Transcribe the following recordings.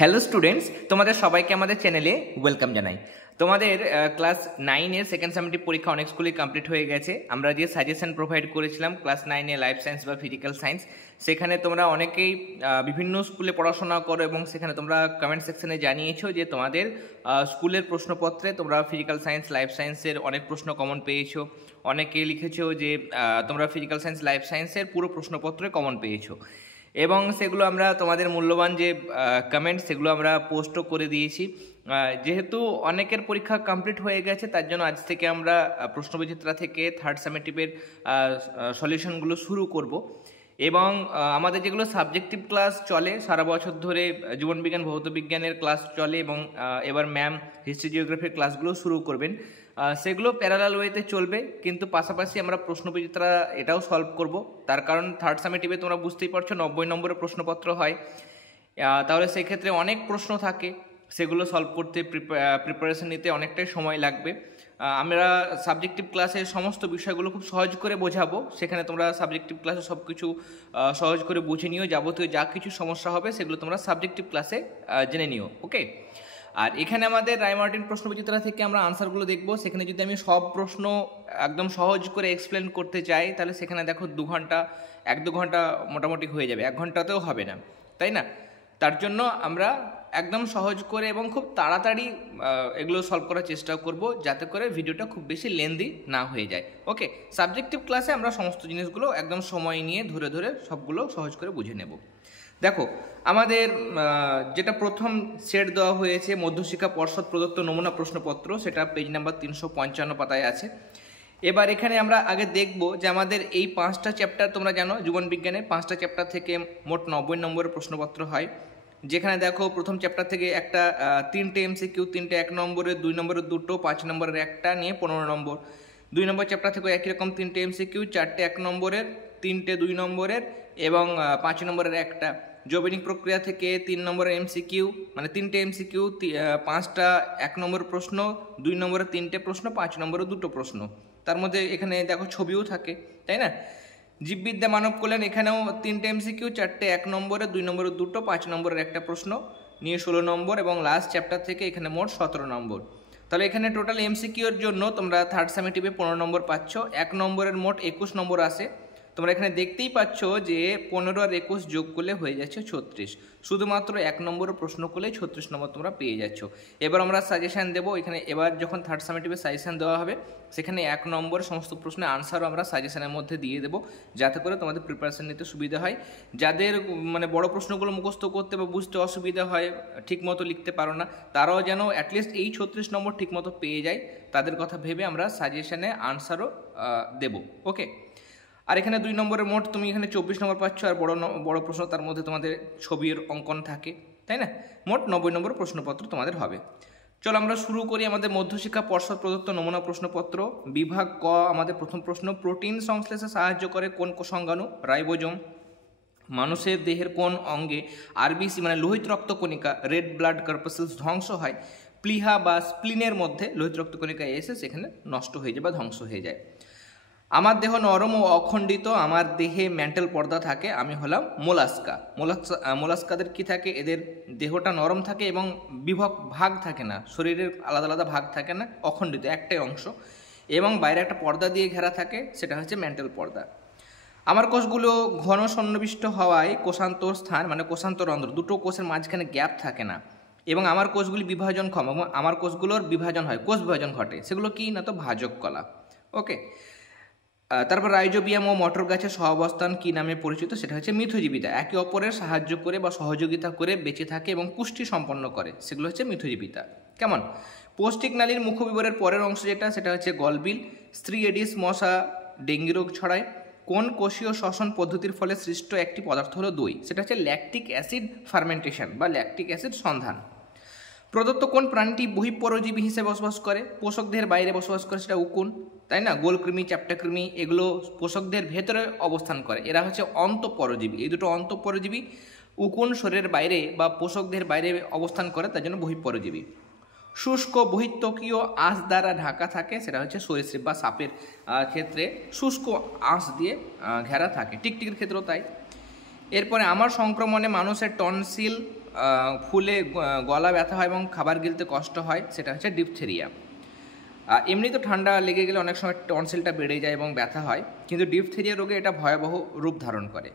Hello students, তোমাদের সবাইকে আমাদের চ্যানেলে ওয়েলকাম জানাই। তোমাদের ক্লাস 9-এর সেকেন্ড সামেটিভ পরীক্ষা অনেক স্কুলে কমপ্লিট হয়ে গেছে। আমরা যে সাজেশন প্রোভাইড করেছিলাম ক্লাস 9-এ লাইফ সায়েন্স বা ফিজিক্যাল সায়েন্স, সেখানে তোমরা অনেকেই বিভিন্ন স্কুলে পড়াশোনা করো এবং সেখানে তোমরা কমেন্ট সেকশনে জানিয়েছো যে তোমাদের স্কুলের প্রশ্নপত্রে তোমরা ফিজিক্যাল সায়েন্স লাইফ সায়েন্সের অনেক প্রশ্ন কমন পেয়েছো। অনেকে লিখেছো যে তোমরা ফিজিক্যাল সায়েন্স লাইফ সায়েন্সের পুরো প্রশ্নপত্রে কমন পেয়েছো এবং সেগুলো আমরা তোমাদের মূল্যবান যে কমেন্ট সেগুলো আমরা পোস্টও করে দিয়েছি। যেহেতু অনেকের পরীক্ষা কমপ্লিট হয়ে গেছে, তার জন্য আজ থেকে আমরা প্রশ্নবিচিত্রা থেকে থার্ড সামেটিভের সলিউশনগুলো শুরু করব এবং আমাদের যেগুলো সাবজেক্টিভ ক্লাস চলে সারা বছর ধরে, জীবনবিজ্ঞান ভৌতবিজ্ঞানের ক্লাস চলে এবং এবার ম্যাম হিস্ট্রি জিওগ্রাফির ক্লাসগুলো শুরু করবেন, সেগুলো প্যারালাল ওয়েতে চলবে, কিন্তু পাশাপাশি আমরা প্রশ্নবিচিত্রা এটাও সলভ করব। তার কারণ থার্ড সামেটিভে তোমরা বুঝতেই পারছো 90 নম্বরের প্রশ্নপত্র হয়, তাহলে সেক্ষেত্রে অনেক প্রশ্ন থাকে, সেগুলো সলভ করতে প্রিপারেশন নিতে অনেকটাই সময় লাগবে। আমরা সাবজেক্টিভ ক্লাসের সমস্ত বিষয়গুলো খুব সহজ করে বোঝাবো, সেখানে তোমরা সাবজেক্টিভ ক্লাসে সব কিছু সহজ করে বুঝে নিও। যাবতীয় যা কিছু সমস্যা হবে সেগুলো তোমরা সাবজেক্টিভ ক্লাসে জেনে নিও, ওকে। আর এখানে আমাদের রায়মার্টিন প্রশ্নবিচিত্রা থেকে আমরা আনসারগুলো দেখবো। সেখানে যদি আমি সব প্রশ্ন একদম সহজ করে এক্সপ্লেন করতে চাই, তাহলে সেখানে দেখো 1-2 ঘন্টা মোটামুটি হয়ে যাবে, 1 ঘন্টাতেও হবে না, তাই না? তার জন্য আমরা একদম সহজ করে এবং খুব তাড়াতাড়ি এগুলো সলভ করার চেষ্টা করব, যাতে করে ভিডিওটা খুব বেশি লেন্দি না হয়ে যায়, ওকে। সাবজেক্টিভ ক্লাসে আমরা সমস্ত জিনিসগুলো একদম সময় নিয়ে ধরে ধরে সবগুলো সহজ করে বুঝে নেব। দেখো, আমাদের যেটা প্রথম সেট দেওয়া হয়েছে মধ্যশিক্ষা পর্ষদ প্রদত্ত নমুনা প্রশ্নপত্র, সেটা পেজ নাম্বার 355 পাতায় আছে। এবার এখানে আমরা আগে দেখব যে আমাদের এই 5টা চ্যাপ্টার, তোমরা জানো জীবনবিজ্ঞানে 5টা চ্যাপ্টার থেকে মোট 90 নম্বরের প্রশ্নপত্র হয়। যেখানে দেখো প্রথম চ্যাপ্টার থেকে একটা 3টে এমসিকিউ, 3টে 1 নম্বরের, 2 নম্বরের 2টো, 5 নম্বরের একটা নিয়ে 15 নম্বর। 2 নম্বর চ্যাপ্টার থেকে একই রকম 3টে এমসিকিউ, 4টে 1 নম্বরের, 3টে 2 নম্বরের এবং 5 নম্বরের একটা। জৈবনিক প্রক্রিয়া থেকে 3 নম্বরের এমসিকিউ, মানে 3টে এমসিকিউ, 5টা 1 নম্বরের প্রশ্ন, 2 নম্বরের 3টে প্রশ্ন, 5 নম্বরের 2টো প্রশ্ন। তার মধ্যে এখানে দেখো ছবিও থাকে, তাই না? জীববিদ্যা মানব কল্যাণ, এখানেও 3টে এমসিকিউ, 4টে 1 নম্বরের, 2 নম্বরের 2টো, 5 নম্বরের একটা প্রশ্ন নিয়ে 16 নম্বর এবং লাস্ট চ্যাপ্টার থেকে এখানে মোট 17 নম্বর। তাহলে এখানে টোটাল এমসিকিউর জন্য তোমরা থার্ড সামেটিভে 15 নম্বর পাচ্ছ। 1 নম্বরের মোট 21 নম্বর আসে। তোমরা এখানে দেখতেই পাচ্ছ যে 15 আর 21 যোগ করলে হয়ে যাচ্ছে 36। শুধুমাত্র 1 নম্বরের প্রশ্ন করলে 36 নম্বর তোমরা পেয়ে যাচ্ছ। এবার আমরা সাজেশান দেবো এখানে। এবার যখন থার্ড সামেটিভে সাজেশান দেওয়া হবে, সেখানে 1 নম্বর সমস্ত প্রশ্নের আনসারও আমরা সাজেশানের মধ্যে দিয়ে দেবো, যাতে করে তোমাদের প্রিপারেশন নিতে সুবিধা হয়। যাদের মানে বড় প্রশ্নগুলো মুখস্থ করতে বা বুঝতে অসুবিধা হয়, ঠিকমতো লিখতে পারো না, তারাও যেন অ্যাটলিস্ট এই 36 নম্বর ঠিকমতো পেয়ে যায়, তাদের কথা ভেবে আমরা সাজেশানে আনসারও দেবো, ওকে। আর এখানে 2 নম্বরের মোট তুমি এখানে 24 নম্বর পাচ্ছ, আর বড় প্রশ্ন তার মধ্যে তোমাদের ছবির অঙ্কন থাকে, তাই না? মোট 90 নম্বর প্রশ্নপত্র তোমাদের হবে। চলো আমরা শুরু করি আমাদের মধ্যশিক্ষা পর্ষদ প্রদত্ত নমুনা প্রশ্নপত্র। বিভাগ ক, আমাদের প্রথম প্রশ্ন, প্রোটিন সংশ্লেষে সাহায্য করে কোন সংজ্ঞাণু? রাইবোজোম। মানুষের দেহের কোন অঙ্গে আরবিসি মানে লোহিত রক্তকণিকা, রেড ব্লাড কর্পাসেলস ধ্বংস হয়? প্লিহা বা স্প্লিনের মধ্যে লোহিত রক্তকণিকা এসে সেখানে নষ্ট হয়ে যায় বা ধ্বংস হয়ে যায়। আমার দেহ নরম ও অখণ্ডিত, আমার দেহে ম্যান্টেল পর্দা থাকে, আমি হলাম মোলাস্কা। মোলাস্কাদের কি থাকে? এদের দেহটা নরম থাকে এবং ভাগ থাকে না, শরীরের আলাদা আলাদা ভাগ থাকে না, অখণ্ডিত একটাই অংশ, এবং বাইরে একটা পর্দা দিয়ে ঘেরা থাকে, সেটা হচ্ছে ম্যান্টেল পর্দা। আমার কোষগুলো ঘন সন্নিবিষ্ট হওয়ায় কোষান্তর স্থান মানে কোষান্তরন্ধ্র, দুটো কোষের মাঝখানে গ্যাপ থাকে না, এবং আমার কোষগুলি বিভাজনক্ষম, এবং আমার কোষগুলোর বিভাজন হয়, কোষ বিভাজন ঘটে। সেগুলো কি না? তো ভাজক কলা, ওকে। তারপর রাইজোবিয়াম ও মটর গাছের সহাবস্থান কি নামে পরিচিত? সেটা হচ্ছে মিথজীবিতা। একে অপরের সাহায্য করে বা সহযোগিতা করে বেঁচে থাকে এবং পুষ্টি সম্পন্ন করে, সেগুলো হচ্ছে মিথজীবিতা। কেমন? পৌষ্টিক নালীর মুখবিবরের পরের অংশ যেটা, সেটা হচ্ছে গলবিল। স্ত্রী এডিস মশা ডেঙ্গি রোগ ছড়ায়। কোন কোষীয় শ্বসন পদ্ধতির ফলে সৃষ্ট একটি পদার্থ হলো দই? সেটা হচ্ছে ল্যাকটিক অ্যাসিড ফার্মেন্টেশন বা ল্যাকটিক অ্যাসিড সন্ধান। প্রদত্ত কোন প্রাণীটি বহিঃপরজীবী হিসেবে বসবাস করে? পোষকদের বাইরে বসবাস করে, সেটা উকুন, তাই না? গোলকৃমি, চ্যাপ্টাকৃমি এগুলো পোষকদের ভেতরে অবস্থান করে, এরা হচ্ছে অন্তঃপরজীবী। এই দুটো অন্তঃপরজীবী। উকুন শরীরের বাইরে বা পোষকদের বাইরে অবস্থান করে, তার জন্য বহিঃপরজীবী। শুষ্ক বহিঃত্বকীয় আঁশ দ্বারা ঢাকা থাকে, সেটা হচ্ছে সরীসৃপ বা সাপের ক্ষেত্রে শুষ্ক আঁশ দিয়ে ঘেরা থাকে, টিকটিকির ক্ষেত্রেও তাই। এরপরে আমার সংক্রমণে মানুষের টনসিল ফুলে গলা ব্যথা হয় এবং খাবার গিলতে কষ্ট হয়, সেটা হচ্ছে ডিপথেরিয়া। এমনি তো ঠান্ডা লেগে গেলে অনেক সময় টনসিলটা বেড়ে যায় এবং ব্যথা হয়, কিন্তু ডিপথেরিয়া রোগে এটা ভয়াবহ রূপ ধারণ করে।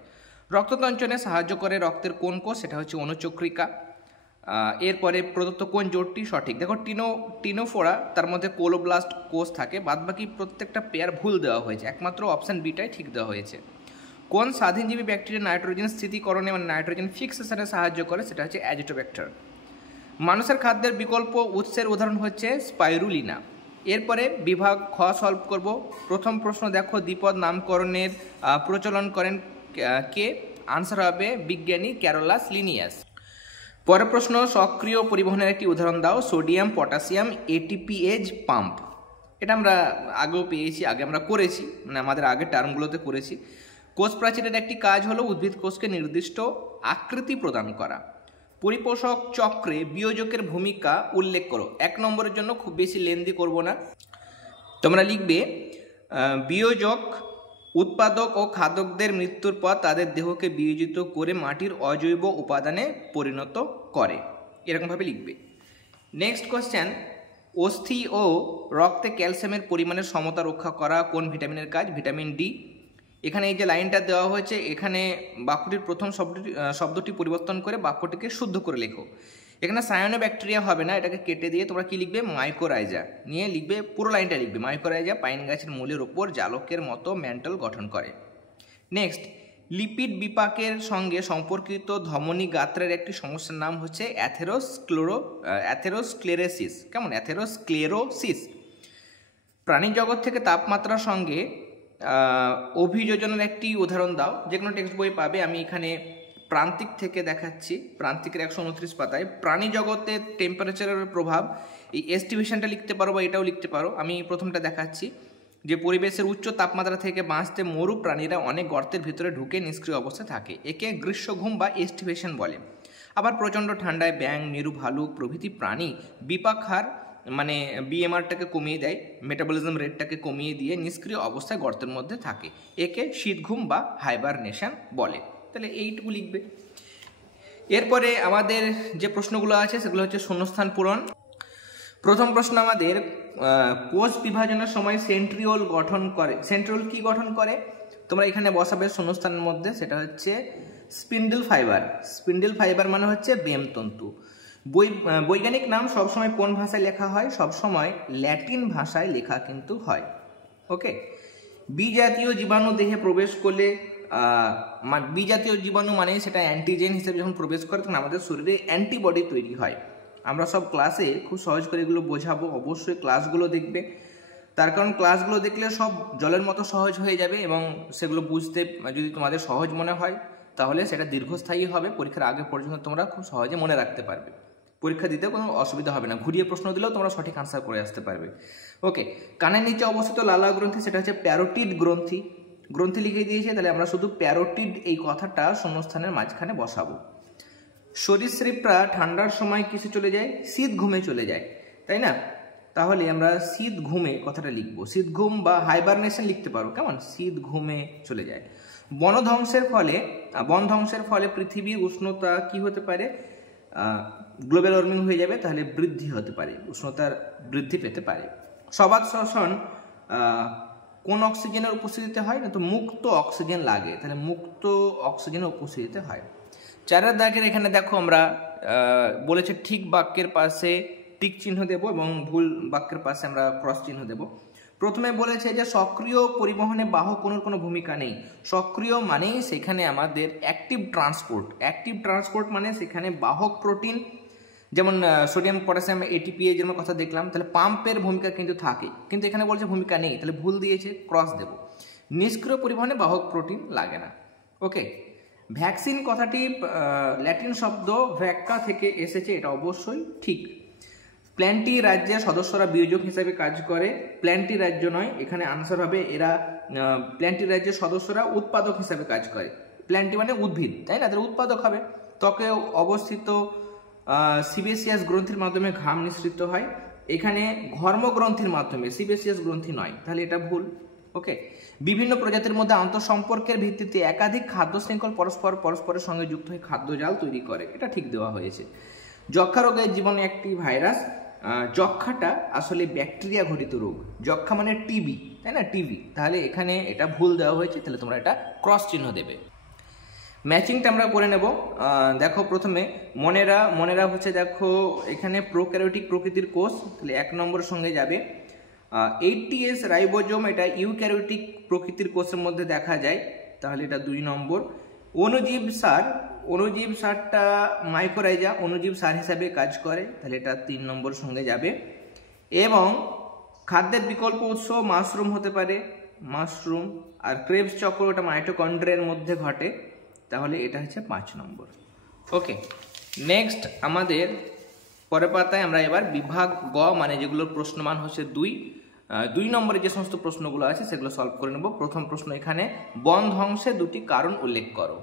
রক্ততঞ্চনে সাহায্য করে রক্তের কোন কোষ, সেটা হচ্ছে অনুচক্রিকা। এরপরে প্রদত্ত কোন জোটটি সঠিক? দেখো টিনোফোরা, তার মধ্যে কোলোব্লাস্ট কোষ থাকে, বাদবাকি প্রত্যেকটা পেয়ার ভুল দেওয়া হয়েছে, একমাত্র অপশান বিটাই ঠিক দেওয়া হয়েছে। কোন স্বাধীনজীবী ব্যাকটেরিয়া নাইট্রোজেন স্থিতিকরণে মানে নাইট্রোজেন ফিক্সেশনে সাহায্য করে, সেটা হচ্ছে অ্যাজিটোব্যাক্টার। মানুষের খাদ্যের বিকল্প উৎসের উদাহরণ হচ্ছে স্পাইরুলিনা। এরপরে বিভাগ খ সলভ করব। প্রথম প্রশ্ন দেখো, দ্বিপদ নামকরণের প্রচলন করেন কে? আনসার হবে বিজ্ঞানী ক্যারোলাস লিনিয়াস। পরের প্রশ্ন, সক্রিয় পরিবহনের একটি উদাহরণ দাও। Sodium potassium ATPase pump. এটা আমরা আগেও পেয়েছি, আগে আমরা করেছি, মানে আমাদের আগের টার্মগুলোতে করেছি। কোষ প্রাচীরের একটি কাজ হলো উদ্ভিদ কোষকে নির্দিষ্ট আকৃতি প্রদান করা। পরিপোষক চক্রে বিয়োজকের ভূমিকা উল্লেখ করো। 1 নম্বরের জন্য খুব বেশি লেন্দি করব না, তোমরা লিখবে বিয়োজক উৎপাদক ও খাদকদের মৃত্যুর পর তাদের দেহকে বিয়োজিত করে মাটির অজৈব উপাদানে পরিণত করে, এরকমভাবে লিখবে। নেক্সট কোশ্চেন, অস্থি ও রক্তে ক্যালসিয়ামের পরিমাণের সমতা রক্ষা করা কোন ভিটামিনের কাজ? Vitamin D. এখানে এই যে লাইনটা দেওয়া হয়েছে, এখানে বাক্যটির প্রথম শব্দটি পরিবর্তন করে বাক্যটিকে শুদ্ধ করে লেখো। এখানে সায়ানোব্যাকটেরিয়া হবে না, এটাকে কেটে দিয়ে তোমরা কি লিখবে? মাইকোরাইজা নিয়ে লিখবে, পুরো লাইনটা লিখবে। মাইকোরাইজা পাইন গাছের মূলের ওপর জালকের মতো ম্যান্টল গঠন করে। নেক্সট, লিপিড বিপাকের সঙ্গে সম্পর্কিত ধমনী গাত্রের একটি সমস্যার নাম হচ্ছে অ্যাথেরোস্ক্লেরোসিস। কেমন? অ্যাথেরোস্ক্লেরোসিস। প্রাণী জগৎ থেকে তাপমাত্রার সঙ্গে অভিযোজনের একটি উদাহরণ দাও। যে কোনো টেক্সট বই পাবে, আমি এখানে প্রান্তিক থেকে দেখাচ্ছি। প্রান্তিকের 129 পাতায় প্রাণী জগতের টেম্পারেচারের প্রভাব, এই এস্টিমেশনটা লিখতে পারো বা এটাও লিখতে পারো। আমি প্রথমটা দেখাচ্ছি, যে পরিবেশের উচ্চ তাপমাত্রা থেকে বাঁচতে মরু প্রাণীরা অনেক গর্তের ভিতরে ঢুকে নিষ্ক্রিয় অবস্থায় থাকে, একে গ্রীষ্মঘুম বা এস্টিভেশন বলে। আবার প্রচণ্ড ঠান্ডায় ব্যাঙ, মেরু ভালুক প্রভৃতি প্রাণী বিপাক হার মানে বিএমআরটাকে কমিয়ে দেয়, মেটাবলিজম রেটটাকে কমিয়ে দিয়ে নিষ্ক্রিয় অবস্থায় গর্তের মধ্যে থাকে, একে শীতঘুম বা হাইবারনেশন বলে। তাহলে এইটুকু লিখবে। এরপরে আমাদের যে প্রশ্নগুলো আছে সেগুলো হচ্ছে শূন্যস্থান পূরণ। প্রথম প্রশ্ন আমাদের, কোষ বিভাজনের সময় সেন্ট্রিওল গঠন করে। সেন্ট্রিওল কি গঠন করে? তোমরা এখানে বসাবে শূন্যস্থানের মধ্যে, সেটা হচ্ছে স্পিন্ডল ফাইবার। স্পিন্ডল ফাইবার মানে হচ্ছে বেমতন্তু। বৈজ্ঞানিক নাম সবসময় কোন ভাষায় লেখা হয়? সবসময় ল্যাটিন ভাষায় লেখা কিন্তু হয়। ওকে। বিজাতীয় জীবাণু দেহে প্রবেশ করলে, বিজাতীয় জীবাণু মানে সেটা অ্যান্টিজেন হিসেবে যখন প্রবেশ করে তখন আমাদের শরীরে অ্যান্টিবডি তৈরি হয়। আমরা সব ক্লাসে খুব সহজ করে এগুলো বোঝাবো, অবশ্যই ক্লাসগুলো দেখবে। তার কারণ ক্লাসগুলো দেখলে সব জলের মতো সহজ হয়ে যাবে এবং সেগুলো বুঝতে যদি তোমাদের সহজ মনে হয় তাহলে সেটা দীর্ঘস্থায়ী হবে। পরীক্ষার আগে পর্যন্ত তোমরা খুব সহজে মনে রাখতে পারবে, পরীক্ষা দিতে কোনো অসুবিধা হবে না। ঘুরিয়ে প্রশ্ন দিলেও তোমরা সঠিক আনসার করে আসতে পারবে। ওকে। কানের নিচে অবস্থিত লালা গ্রন্থি, সেটা হচ্ছে প্যারোটিড গ্রন্থি। গ্রন্থি লিখে দিয়েছে, তাহলে আমরা শুধু প্যারোটিড এই কথাটা শূন্যস্থানের মাঝখানে বসাবো। সরীসৃপরা ঠান্ডার সময় কিসে চলে যায়? শীত ঘুমে চলে যায়, তাই না? তাহলে আমরা শীত ঘুমে কথাটা লিখবো। শীত ঘুম বা হাইবারনেশন লিখতে পারো, কেমন? শীত ঘুমে চলে যায়। বন ধ্বংসের ফলে পৃথিবীর উষ্ণতা কি হতে পারে? গ্লোবাল ওয়ার্মিং হয়ে যাবে, তাহলে বৃদ্ধি হতে পারে, উষ্ণতার বৃদ্ধি পেতে পারে। সবাত শ্বসন কোন অক্সিজেনের উপস্থিতিতে হয়? না তো মুক্ত অক্সিজেন লাগে, তাহলে মুক্ত অক্সিজেনের উপস্থিতিতে হয়। 4 দাগের এখানে দেখো আমরা বলেছে ঠিক বাক্যের পাশে টিক চিহ্ন দেব এবং ভুল বাক্যের পাশে আমরা ক্রস চিহ্ন দেব। প্রথমে বলেছে যে সক্রিয় পরিবহনে বাহক কোনো ভূমিকা নেই। সক্রিয় মানেই সেখানে আমাদের অ্যাক্টিভ ট্রান্সপোর্ট মানে সেখানে বাহক প্রোটিন, যেমন সোডিয়াম পটাশিয়াম এটিপিএ যেমন কথা দেখলাম, তাহলে পাম্পের ভূমিকা কিন্তু থাকে, কিন্তু এখানে বলছে ভূমিকা নেই, তাহলে ভুল দিয়েছে, ক্রস দেব। নিষ্ক্রিয় পরিবহনে বাহক প্রোটিন লাগে না। ওকে। ভ্যাকসিন কথাটি ল্যাটিন শব্দ ভ্যাক্কা থেকে এসেছে, এটা অবশ্যই ঠিক। প্ল্যান্টি রাজ্যের সদস্যরা বিয়োজক হিসাবে কাজ করে, প্ল্যান্টি রাজ্য নয়, এখানে আনসার হবে এরা প্ল্যান্টি রাজ্যের সদস্যরা উৎপাদক হিসাবে কাজ করে। প্ল্যান্টি মানে উদ্ভিদ, তাই না? তাহলে উৎপাদক হবে। ত্বকে অবস্থিত সিবেসিয়াস গ্রন্থির মাধ্যমে ঘাম নিঃসৃত হয়, এখানে ঘর্মগ্রন্থির মাধ্যমে, সিবেসিয়াস গ্রন্থি নয়, তাহলে এটা ভুল। ওকে, বিভিন্ন প্রজাতির মধ্যে আন্তঃসম্পর্কের ভিত্তিতে একাধিক খাদ্য শৃঙ্খল পরস্পরের সঙ্গে যুক্ত হয়ে খাদ্যজাল তৈরি করে, এটা ঠিক দেওয়া হয়েছে। যক্ষা রোগের জীবাণু একটি ভাইরাস। যক্ষাটা আসলে ব্যাকটেরিয়া ঘটিত রোগ। যক্ষা মানে টিবি, তাই না, টিবি। তাহলে এখানে এটা ভুল দেওয়া হয়েছে, তাহলে তোমরা এটা ক্রস চিহ্ন দেবে। ম্যাচিংটা আমরা করে নেব। দেখো প্রথমে মনেরা হচ্ছে, দেখো এখানে প্রোক্যারিওটিক প্রকৃতির কোষ, তাহলে 1 নম্বরের সঙ্গে যাবে। 80S রাইবোজোম, এটা ইউক্যারিওটিক প্রকৃতির কোষের মধ্যে দেখা যায়, তাহলে এটা 2 নম্বর। অণুজীব সারটা মাইকোরাইজা অণুজীব সার হিসাবে কাজ করে, তাহলে এটা 3 নম্বর সঙ্গে যাবে। এবং খাদ্যের বিকল্প উৎস মাশরুম হতে পারে, মাশরুম। আর ক্রেবস চক্র, এটা মাইটোকন্ড্রিয়ার মধ্যে ঘটে, তাহলে এটা হচ্ছে 5 নম্বর। ওকে, নেক্সট আমাদের পরের পাতায় আমরা এবার বিভাগ গ, মানে যেগুলোর প্রশ্নমান হচ্ছে 2 নম্বরে যে সমস্ত প্রশ্নগুলো আছে সেগুলো সলভ করে নেব। প্রথম প্রশ্ন এখানে, বন ধ্বংসের 2টি কারণ উল্লেখ করো।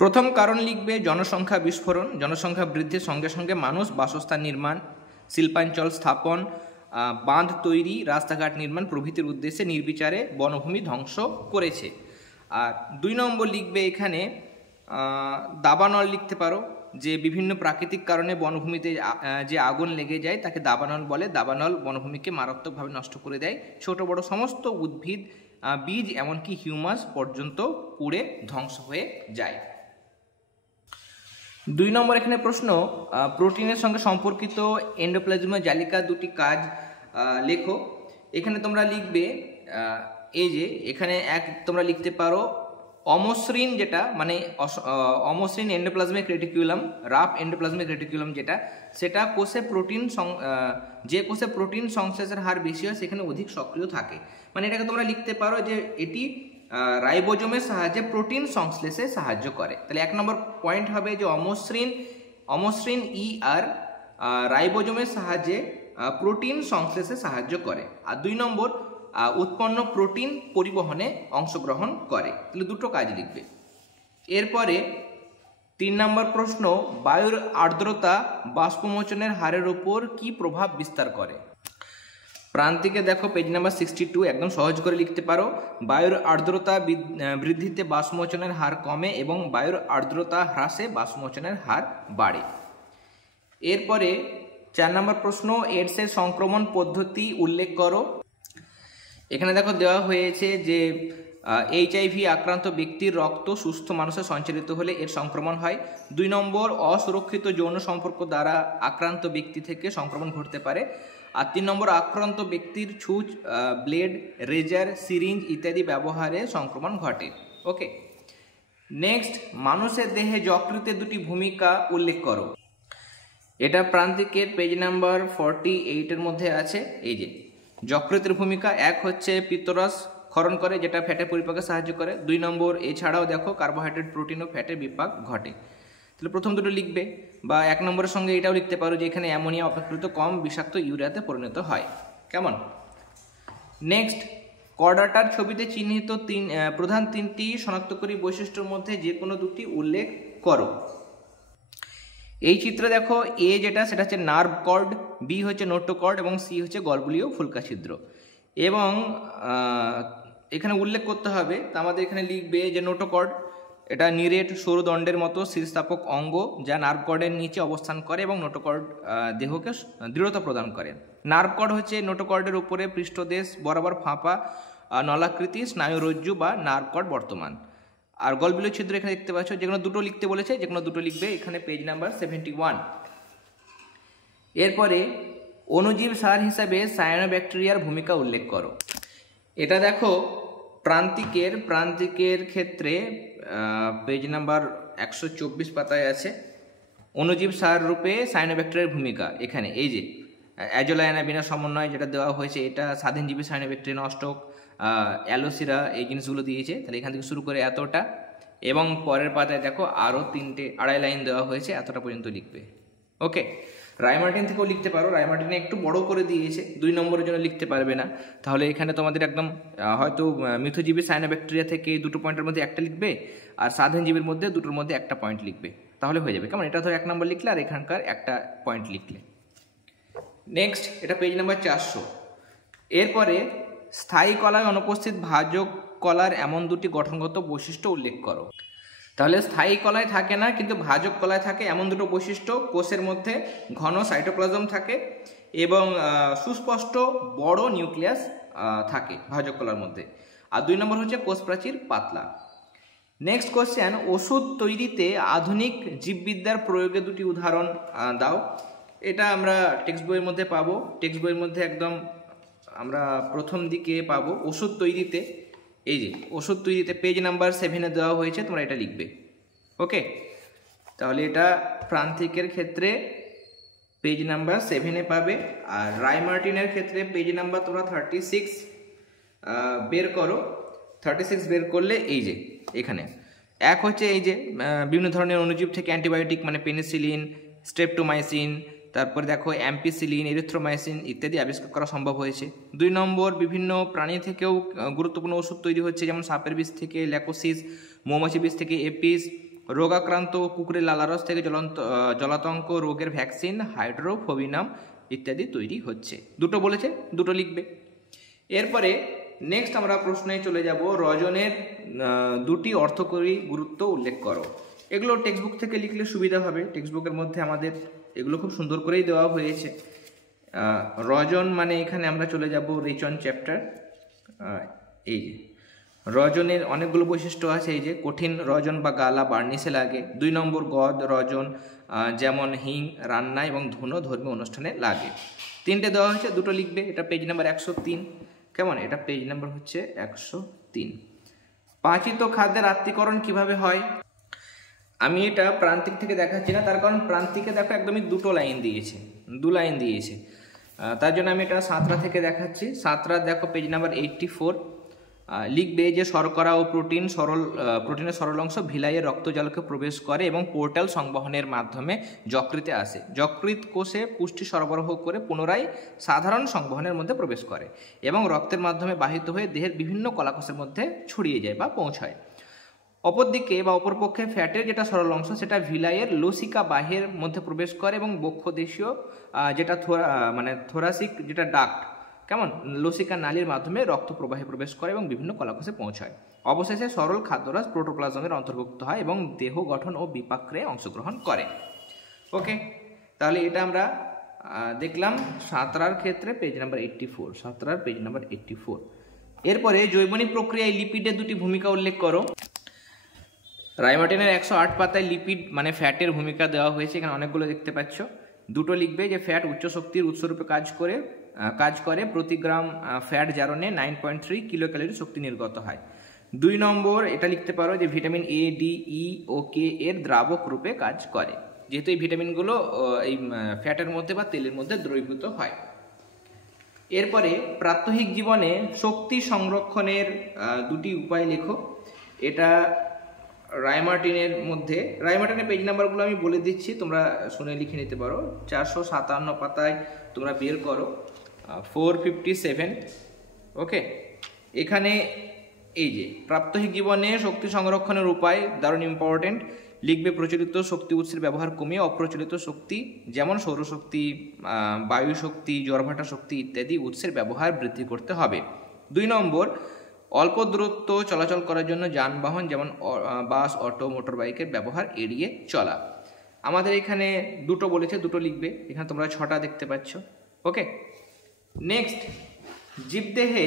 প্রথম কারণ লিখবে জনসংখ্যা বিস্ফোরণ। জনসংখ্যা বৃদ্ধির সঙ্গে সঙ্গে মানুষ বাসস্থান নির্মাণ, শিল্পাঞ্চল স্থাপন, বাঁধ তৈরি, রাস্তাঘাট নির্মাণ প্রভৃতির উদ্দেশ্যে নির্বিচারে বনভূমি ধ্বংস করেছে। আর 2 নম্বর লিখবে এখানে দাবানল লিখতে পারো, যে বিভিন্ন প্রাকৃতিক কারণে বনভূমিতে যে আগুন লেগে যায় তাকে দাবানল বলে। দাবানল বনভূমিকে মারাত্মকভাবে নষ্ট করে দেয়, ছোট বড় সমস্ত উদ্ভিদ, বীজ, এমনকি হিউমাস পর্যন্ত পুড়ে ধ্বংস হয়ে যায়। 2 নম্বর এখানে প্রশ্ন, প্রোটিনের সঙ্গে সম্পর্কিত এন্ডোপ্লাজমীয় জালিকা 2টি কাজ লেখো। এখানে তোমরা লিখবে, এই যে এখানে তোমরা লিখতে পারো অমসৃণ, যেটা মানে অমসৃণ endoplasmic reticulum, rough endoplasmic reticulum যেটা, সেটা কোষে যে কোষে প্রোটিন সংশ্লেষের হার বেশি হয় সেখানে অধিক সক্রিয় থাকে। মানে এটাকে তোমরা লিখতে পারো যে এটি রাইবোজোমের সাহায্যে প্রোটিন সংশ্লেষে সাহায্য করে। তাহলে 1 নম্বর পয়েন্ট হবে যে অমসৃণ আর রাইবোজোমের সাহায্যে প্রোটিন সংশ্লেষে সাহায্য করে। আর 2 নম্বর উৎপন্ন প্রোটিন পরিবহনে অংশগ্রহণ করে। তাহলে 2টো কাজ লিখবে। এরপরে 3 নম্বর প্রশ্ন, বায়ুর আর্দ্রতা বাষ্পমোচনের হারের উপর কি প্রভাব বিস্তার করে। প্রান্তিকে দেখো পেজ নাম্বার 62, একদম সহজ করে লিখতে পারো, বায়ুর আর্দ্রতা বৃদ্ধিতে বাষ্পমোচনের হার কমে এবং বায়ুর আর্দ্রতা হ্রাসে বাষ্পমোচনের হার বাড়ে। এরপরে 4 নম্বর প্রশ্ন, এডসের সংক্রমণ পদ্ধতি উল্লেখ করো। এখানে দেখো দেওয়া হয়েছে যে HIV আক্রান্ত ব্যক্তির রক্ত সুস্থ মানুষের সঞ্চালিত হলে এর সংক্রমণ হয়। 2 নম্বর, অসুরক্ষিত যৌন সম্পর্ক দ্বারা আক্রান্ত ব্যক্তি থেকে সংক্রমণ ঘটতে পারে। আর 3 নম্বর, আক্রান্ত ব্যক্তির ছুঁচ, ব্লেড, রেজার, সিরিঞ্জ ইত্যাদি ব্যবহারে সংক্রমণ ঘটে। ওকে, নেক্সট, মানুষের দেহে যকৃতের 2টি ভূমিকা উল্লেখ করো। এটা প্রান্তিকের পেজ নাম্বার 48 এর মধ্যে আছে। এই যে যকৃতের ভূমিকা, 1 হচ্ছে পিত্তরস ক্ষরণ করে, যেটা ফ্যাটের পরিপাকে সাহায্য করে। 2 নম্বর, এছাড়াও দেখো কার্বোহাইড্রেট, প্রোটিন ও ফ্যাটের বিপাক ঘটে। তাহলে প্রথম 2টো লিখবে, বা 1 নম্বরের সঙ্গে এটাও লিখতে পারো যে এখানে অ্যামোনিয়া অপেক্ষাকৃত কম বিষাক্ত ইউরিয়াতে পরিণত হয়। কেমন? নেক্সট, কর্ডাটার ছবিতে চিহ্নিত প্রধান 3টি শনাক্তকারী বৈশিষ্ট্যের মধ্যে যে কোনো 2টি উল্লেখ করো। এই চিত্রে দেখো, এ যেটা সেটা হচ্ছে নার্ভ কর্ড, বি হচ্ছে নোটোকর্ড এবং সি হচ্ছে গলবুলীয় ফুলকা ছিদ্র। এবং এখানে উল্লেখ করতে হবে, তা আমাদের এখানে লিখবে যে নোটোকর্ড, এটা নিরেট সৌরদণ্ডের মতো স্থিতিস্থাপক অঙ্গ যা নার্ভ কর্ডের নিচে অবস্থান করে এবং নোটোকর্ড দেহকে দৃঢ়তা প্রদান করে। নার্ভ কর্ড হচ্ছে নোটোকর্ডের উপরে পৃষ্ঠদেশ বরাবর ফাঁপা নলাকৃতি স্নায়ুরজ্জু বা নার্ভ কর্ড বর্তমান। আর গলবিলীয় ছিদ্র এখানে দেখতে পাচ্ছ, যেগুলো 2টো লিখতে বলেছে, যেগুলো 2টো লিখবে এখানে পেজ নাম্বার 71। এরপরে অণুজীব সার হিসাবে সায়ানোব্যাকটেরিয়ার ভূমিকা উল্লেখ করো। এটা দেখো প্রান্তিকের ক্ষেত্রে পেজ নাম্বার 124 পাতায় আছে। অণুজীব সার রূপে সায়ানোব্যাকটেরিয়ার ভূমিকা এখানে, এই যে অ্যাজোলায়ানাবিনা সমন্বয় যেটা দেওয়া হয়েছে, এটা স্বাধীনজীবী সায়ানোব্যাকটেরিয়া নষ্টক, অ্যালোসিরা, এই জিনিসগুলো দিয়েছে। তাহলে এখান থেকে শুরু করে এতটা, এবং পরের পাতায় দেখো আরও 2.5 লাইন দেওয়া হয়েছে, এতটা পর্যন্ত লিখবে। ওকে, রায়মার্টিন থেকেও লিখতে পারো, রায়মার্টিনে একটু বড় করে দিয়েছে, 2 নম্বরের জন্য লিখতে পারবে না। তাহলে এখানে তোমাদের একদম হয়তো মিথজীবী সায়ানোব্যাকটেরিয়া থেকে 2টো পয়েন্টের মধ্যে একটা লিখবে, আর স্বাধীনজীবীর মধ্যে 2টোর মধ্যে একটা পয়েন্ট লিখবে, তাহলে হয়ে যাবে। কেমন? এটা ধর 1 নম্বর লিখলে আর এখানকার একটা পয়েন্ট লিখলে। নেক্সট, এটা পেজ নাম্বার 400। এরপরে স্থায়ী কলায় অনুপস্থিত ভাজক কলার এমন দুটি গঠনগত বৈশিষ্ট্য উল্লেখ করো। তাহলে স্থায়ী কলায় থাকে না, কিন্তু ভাজক কলায় থাকে এমন দুটো বৈশিষ্ট্য: কোষের মধ্যে ঘন সাইটোপ্লাজম থাকে এবং সুস্পষ্ট বড় নিউক্লিয়াস থাকে ভাজক কলার মধ্যে। আর 2 নম্বর হচ্ছে কোষ প্রাচীর পাতলা। নেক্সট কোশ্চেন, ওষুধ তৈরিতে আধুনিক জীববিদ্যার প্রয়োগে দুটি উদাহরণ দাও। এটা আমরা টেক্সট বইয়ের মধ্যে পাবো। টেক্সট বইয়ের মধ্যে একদম আমরা প্রথম দিকে পাবো ওষুধ তৈরিতে। এই যে ওষুধ তৈরিতে পেজ নাম্বার 7-এ দেওয়া হয়েছে, তোমরা এটা লিখবে। ওকে, তাহলে এটা প্রান্তিকের ক্ষেত্রে পেজ নাম্বার 7-এ পাবে। আর রায়মার্টিনের ক্ষেত্রে পেজ নাম্বার তোমরা 36 বের করো। 36 বের করলে এই যে এখানে এক হচ্ছে এই যে বিভিন্ন ধরনের অণুজীব থেকে অ্যান্টিবায়োটিক মানে পেনিসিলিন, স্ট্রেপ্টোমাইসিন, তারপরে দেখো অ্যাম্পিসিলিন, এরিথ্রোমাইসিন ইত্যাদি আবিষ্কার করা সম্ভব হয়েছে। 2 নম্বর, বিভিন্ন প্রাণী থেকেও গুরুত্বপূর্ণ ওষুধ তৈরি হচ্ছে, যেমন সাপের বিষ থেকে ল্যাকোসিস, মৌমাছি বিষ থেকে এপিস, রোগাক্রান্ত কুকুরের লালারস থেকে জলাতঙ্ক রোগের ভ্যাকসিন হাইড্রোফোবিনাম ইত্যাদি তৈরি হচ্ছে। দুটো বলেছে, দুটো লিখবে। এরপরে নেক্সট আমরা প্রশ্নে চলে যাব, রজনের দুটি অর্থকরী গুরুত্ব উল্লেখ করো। এগুলো টেক্সট বুক থেকে লিখলে সুবিধা হবে। টেক্সট বুকের মধ্যে আমাদের এগুলো খুব সুন্দর করেই দেওয়া হয়েছে। রজন মানে এখানে আমরা চলে যাব রেচন চ্যাপ্টার। এই যে রজনের অনেকগুলো বৈশিষ্ট্য আছে। এই যে কঠিন রজন বা গালা বার্নিশে লাগে। 2 নম্বর গদ রজন, যেমন হিং রান্না এবং ধুনো ধর্মীয় অনুষ্ঠানে লাগে। 3টে দেওয়া হয়েছে, দুটো লিখবে। এটা পেজ নাম্বার 103। কেমন? এটা পেজ নাম্বার হচ্ছে 103। পাচিত খাদ্যের আত্তীকরণ কিভাবে হয়? আমি এটা প্রান্তিক থেকে দেখাচ্ছি না, তার কারণ প্রান্তিকে দেখো একদমই 2 লাইন দিয়েছে, 2 লাইন দিয়েছে। তার জন্য আমি এটা সাঁতরা থেকে দেখাচ্ছি। সাঁতরা দেখো পেজ নাম্বার 84। লিখবে যে শর্করা ও প্রোটিনের সরল অংশ ভিলাইয়ের রক্তজালকে প্রবেশ করে এবং পোর্টাল সংবহনের মাধ্যমে যকৃতে আসে। যকৃৎ কোষে পুষ্টি সরবরাহ করে পুনরায় সাধারণ সংবহনের মধ্যে প্রবেশ করে এবং রক্তের মাধ্যমে বাহিত হয়ে দেহের বিভিন্ন কলাকোষের মধ্যে ছড়িয়ে যায় বা পৌঁছায়। অপরদিকে বা অপরপক্ষে ফ্যাটের যেটা সরল অংশ সেটা ভিলাইয়ের লসিকা বাহের মধ্যে প্রবেশ করে এবং বক্ষদেশীয় যেটা থোরাসিক যেটা ডাক্ট, কেমন, লসিকা নালীর মাধ্যমে রক্ত প্রবাহে প্রবেশ করে এবং বিভিন্ন কলাকোষে পৌঁছায়। অবশেষে সরল খাদ্যরস প্রোটোপ্লাজমের অন্তর্ভুক্ত হয় এবং দেহ গঠন ও বিপাক্রিয়ায় অংশগ্রহণ করে। ওকে, তাহলে এটা আমরা দেখলাম সাঁতরার ক্ষেত্রে পেজ নাম্বার 84। সাঁতরার পেজ নাম্বার 84। এরপরে জৈবনিক প্রক্রিয়ায় লিপিডের দুটি ভূমিকা উল্লেখ করো। রায়মার্টিনের 108 পাতায় লিপিড মানে ফ্যাটের ভূমিকা দেওয়া হয়েছে। এখানে অনেকগুলো দেখতে পাচ্ছ, দুটো লিখবে। যে ফ্যাট উচ্চ শক্তির উৎসরূপে কাজ করে প্রতি গ্রাম ফ্যাট জারণে 9.3 কিলো ক্যালোরি শক্তি নির্গত হয়। 2 নম্বর এটা লিখতে পারো যে ভিটামিন এ, ডি, ই ও কে এর দ্রাবক রূপে কাজ করে, যেহেতু এই ভিটামিনগুলো এই ফ্যাটের মধ্যে বা তেলের মধ্যে দ্রবীভূত হয়। এরপরে প্রাত্যহিক জীবনে শক্তি সংরক্ষণের দুটি উপায় লেখো। এটা রায়মার্টিনের পেজ নাম্বারগুলো আমি বলে দিচ্ছি, তোমরা শুনে লিখে নিতে পারো। 457 পাতায় তোমরা বের করো 457। ওকে, এখানে এই যে প্রাত্যহিক জীবনে শক্তি সংরক্ষণের উপায় দারুণ ইম্পর্টেন্ট। লিখবে প্রচলিত শক্তি উৎসের ব্যবহার কমিয়ে অপ্রচলিত শক্তি যেমন সৌরশক্তি, বায়ু শক্তি, জোয়ারভাটা শক্তি ইত্যাদি উৎসের ব্যবহার বৃদ্ধি করতে হবে। 2 নম্বর, অল্প দূরত্ব চলাচল করার জন্য যানবাহন যেমন বাস, অটো, মোটর বাইকের ব্যবহার এড়িয়ে চলা। আমাদের এখানে দুটো বলেছে, দুটো লিখবে। এখানে তোমরা 6টা দেখতে পাচ্ছ। ওকে, নেক্সট, জীবদেহে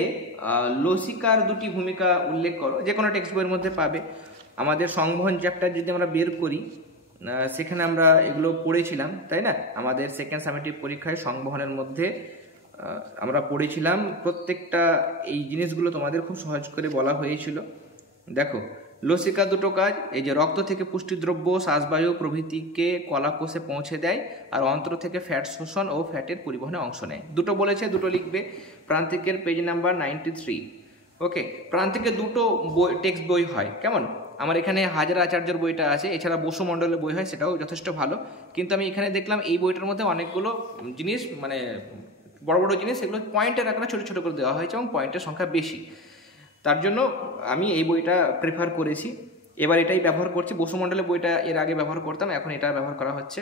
লসিকার দুটি ভূমিকা উল্লেখ করো। যে কোনো টেক্সট বইয়ের মধ্যে পাবে। আমাদের সংবহন চ্যাপ্টার যদি আমরা বের করি, সেখানে আমরা এগুলো পড়েছিলাম, তাই না? আমাদের সেকেন্ড সামেটিভ পরীক্ষায় সংবহনের মধ্যে আমরা পড়েছিলাম। প্রত্যেকটা এই জিনিসগুলো তোমাদের খুব সহজ করে বলা হয়েছিল। দেখো, লসিকা দুটো কাজ, এই যে রক্ত থেকে পুষ্টিদ্রব্য, শ্বাসবায়ু প্রভৃতিকে কলাকোষে পৌঁছে দেয়, আর অন্ত্র থেকে ফ্যাট শোষণ ও ফ্যাটের পরিবহনে অংশ নেয়। দুটো বলেছে, দুটো লিখবে। প্রান্তিকের পেজ নাম্বার 93। ওকে, প্রান্তিকে দুটো টেক্সট বই হয়, কেমন? আমার এখানে হাজার আচার্যর বইটা আছে, এছাড়া বসু মণ্ডলের বই হয়, সেটাও যথেষ্ট ভালো। কিন্তু আমি এখানে দেখলাম এই বইটার মধ্যে অনেকগুলো জিনিস মানে বড় বড় জিনিস, সেগুলো পয়েন্টের আকারে ছোটো ছোটো করে দেওয়া হয়েছে এবং পয়েন্টের সংখ্যা বেশি। তার জন্য আমি এই বইটা প্রেফার করেছি, এবার এটাই ব্যবহার করছি। বসু মণ্ডলের বইটা এর আগে ব্যবহার করতাম, এখন এটা ব্যবহার করা হচ্ছে।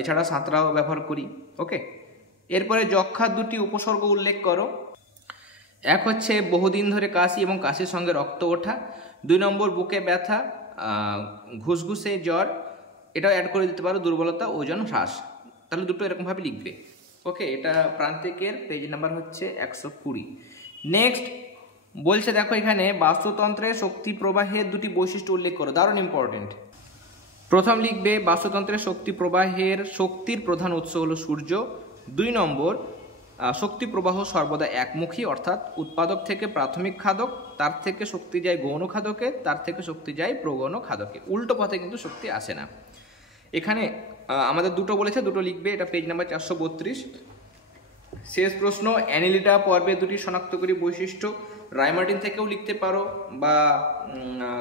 এছাড়া সাঁতরাও ব্যবহার করি। ওকে, এরপরে যক্ষার দুটি উপসর্গ উল্লেখ করো। এক হচ্ছে বহুদিন ধরে কাশি এবং কাশির সঙ্গে রক্ত ওঠা, 2 নম্বর বুকে ব্যথা, ঘুসঘুসে জ্বর, এটাও অ্যাড করে দিতে পারো, দুর্বলতা, ওজন হ্রাস। তাহলে দুটো এরকমভাবে লিখবে। ওকে, এটা প্রান্তিকের পেজ নাম্বার হচ্ছে 120। নেক্সট বলছে দেখো এখানে বাস্তুতন্ত্রে শক্তি প্রবাহের দুটি বৈশিষ্ট্য উল্লেখ করো, দারুণ ইম্পর্টেন্ট। প্রথম লিখবে বাস্তুতন্ত্রের শক্তি প্রবাহের শক্তির প্রধান উৎস হলো সূর্য। 2 নম্বর শক্তি প্রবাহ সর্বদা একমুখী, অর্থাৎ উৎপাদক থেকে প্রাথমিক খাদক, তার থেকে শক্তি যায় গৌণ খাদকে, তার থেকে শক্তি যায় প্রগৌণ খাদকে, উল্টো পথে কিন্তু শক্তি আসে না। এখানে আমাদের দুটো বলেছে, দুটো লিখবে, এটা পেজ নাম্বার 432। শেষ প্রশ্ন, অ্যানিলিডা পর্বের দুটি শনাক্তকারী বৈশিষ্ট্য, রায়মার্টিন থেকেও লিখতে পারো বা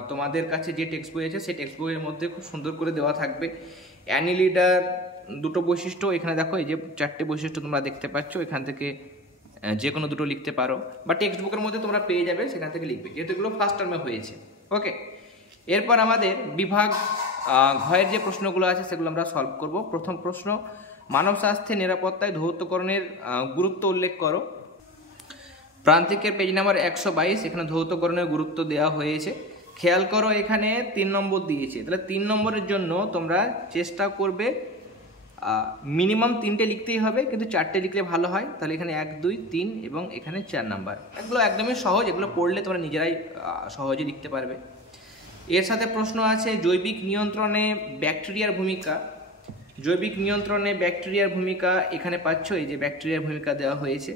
তোমাদের কাছে যে টেক্সট বই আছে সেই টেক্সট বইয়ের মধ্যে খুব সুন্দর করে দেওয়া থাকবে। অ্যানিলিডার দুটো বৈশিষ্ট্য এখানে দেখো, এই যে 4টে বৈশিষ্ট্য তোমরা দেখতে পাচ্ছ, এখান থেকে যে কোনো দুটো লিখতে পারো বা টেক্সট বুকের মধ্যে তোমরা পেয়ে যাবে, সেখান থেকে লিখবে, যেহেতু এগুলো ফার্স্ট টার্মে হয়েছে। ওকে, এরপর আমাদের বিভাগ ঘয়ের যে প্রশ্নগুলো আছে সেগুলো আমরা সলভ করব। প্রথম প্রশ্ন, মানব স্বাস্থ্যের নিরাপত্তায় ধৌতকরণের গুরুত্ব উল্লেখ করো। প্রান্তিকের পেজ নাম্বার 122, এখানে ধৌতকরণের গুরুত্ব দেওয়া হয়েছে। খেয়াল করো এখানে 3 নম্বর দিয়েছে, তাহলে 3 নম্বরের জন্য তোমরা চেষ্টা করবে মিনিমাম 3টে লিখতেই হবে, কিন্তু 4টে লিখলে ভালো হয়। তাহলে এখানে 1, 2, 3 এবং এখানে 4 নাম্বার। এগুলো একদমই সহজ, এগুলো পড়লে তোমরা নিজেরাই সহজে লিখতে পারবে। এর সাথে প্রশ্ন আছে জৈবিক নিয়ন্ত্রণে ব্যাকটেরিয়ার ভূমিকা। জৈবিক নিয়ন্ত্রণে ব্যাকটেরিয়ার ভূমিকা এখানে পাচ্ছ, এই যে ব্যাকটেরিয়ার ভূমিকা দেওয়া হয়েছে।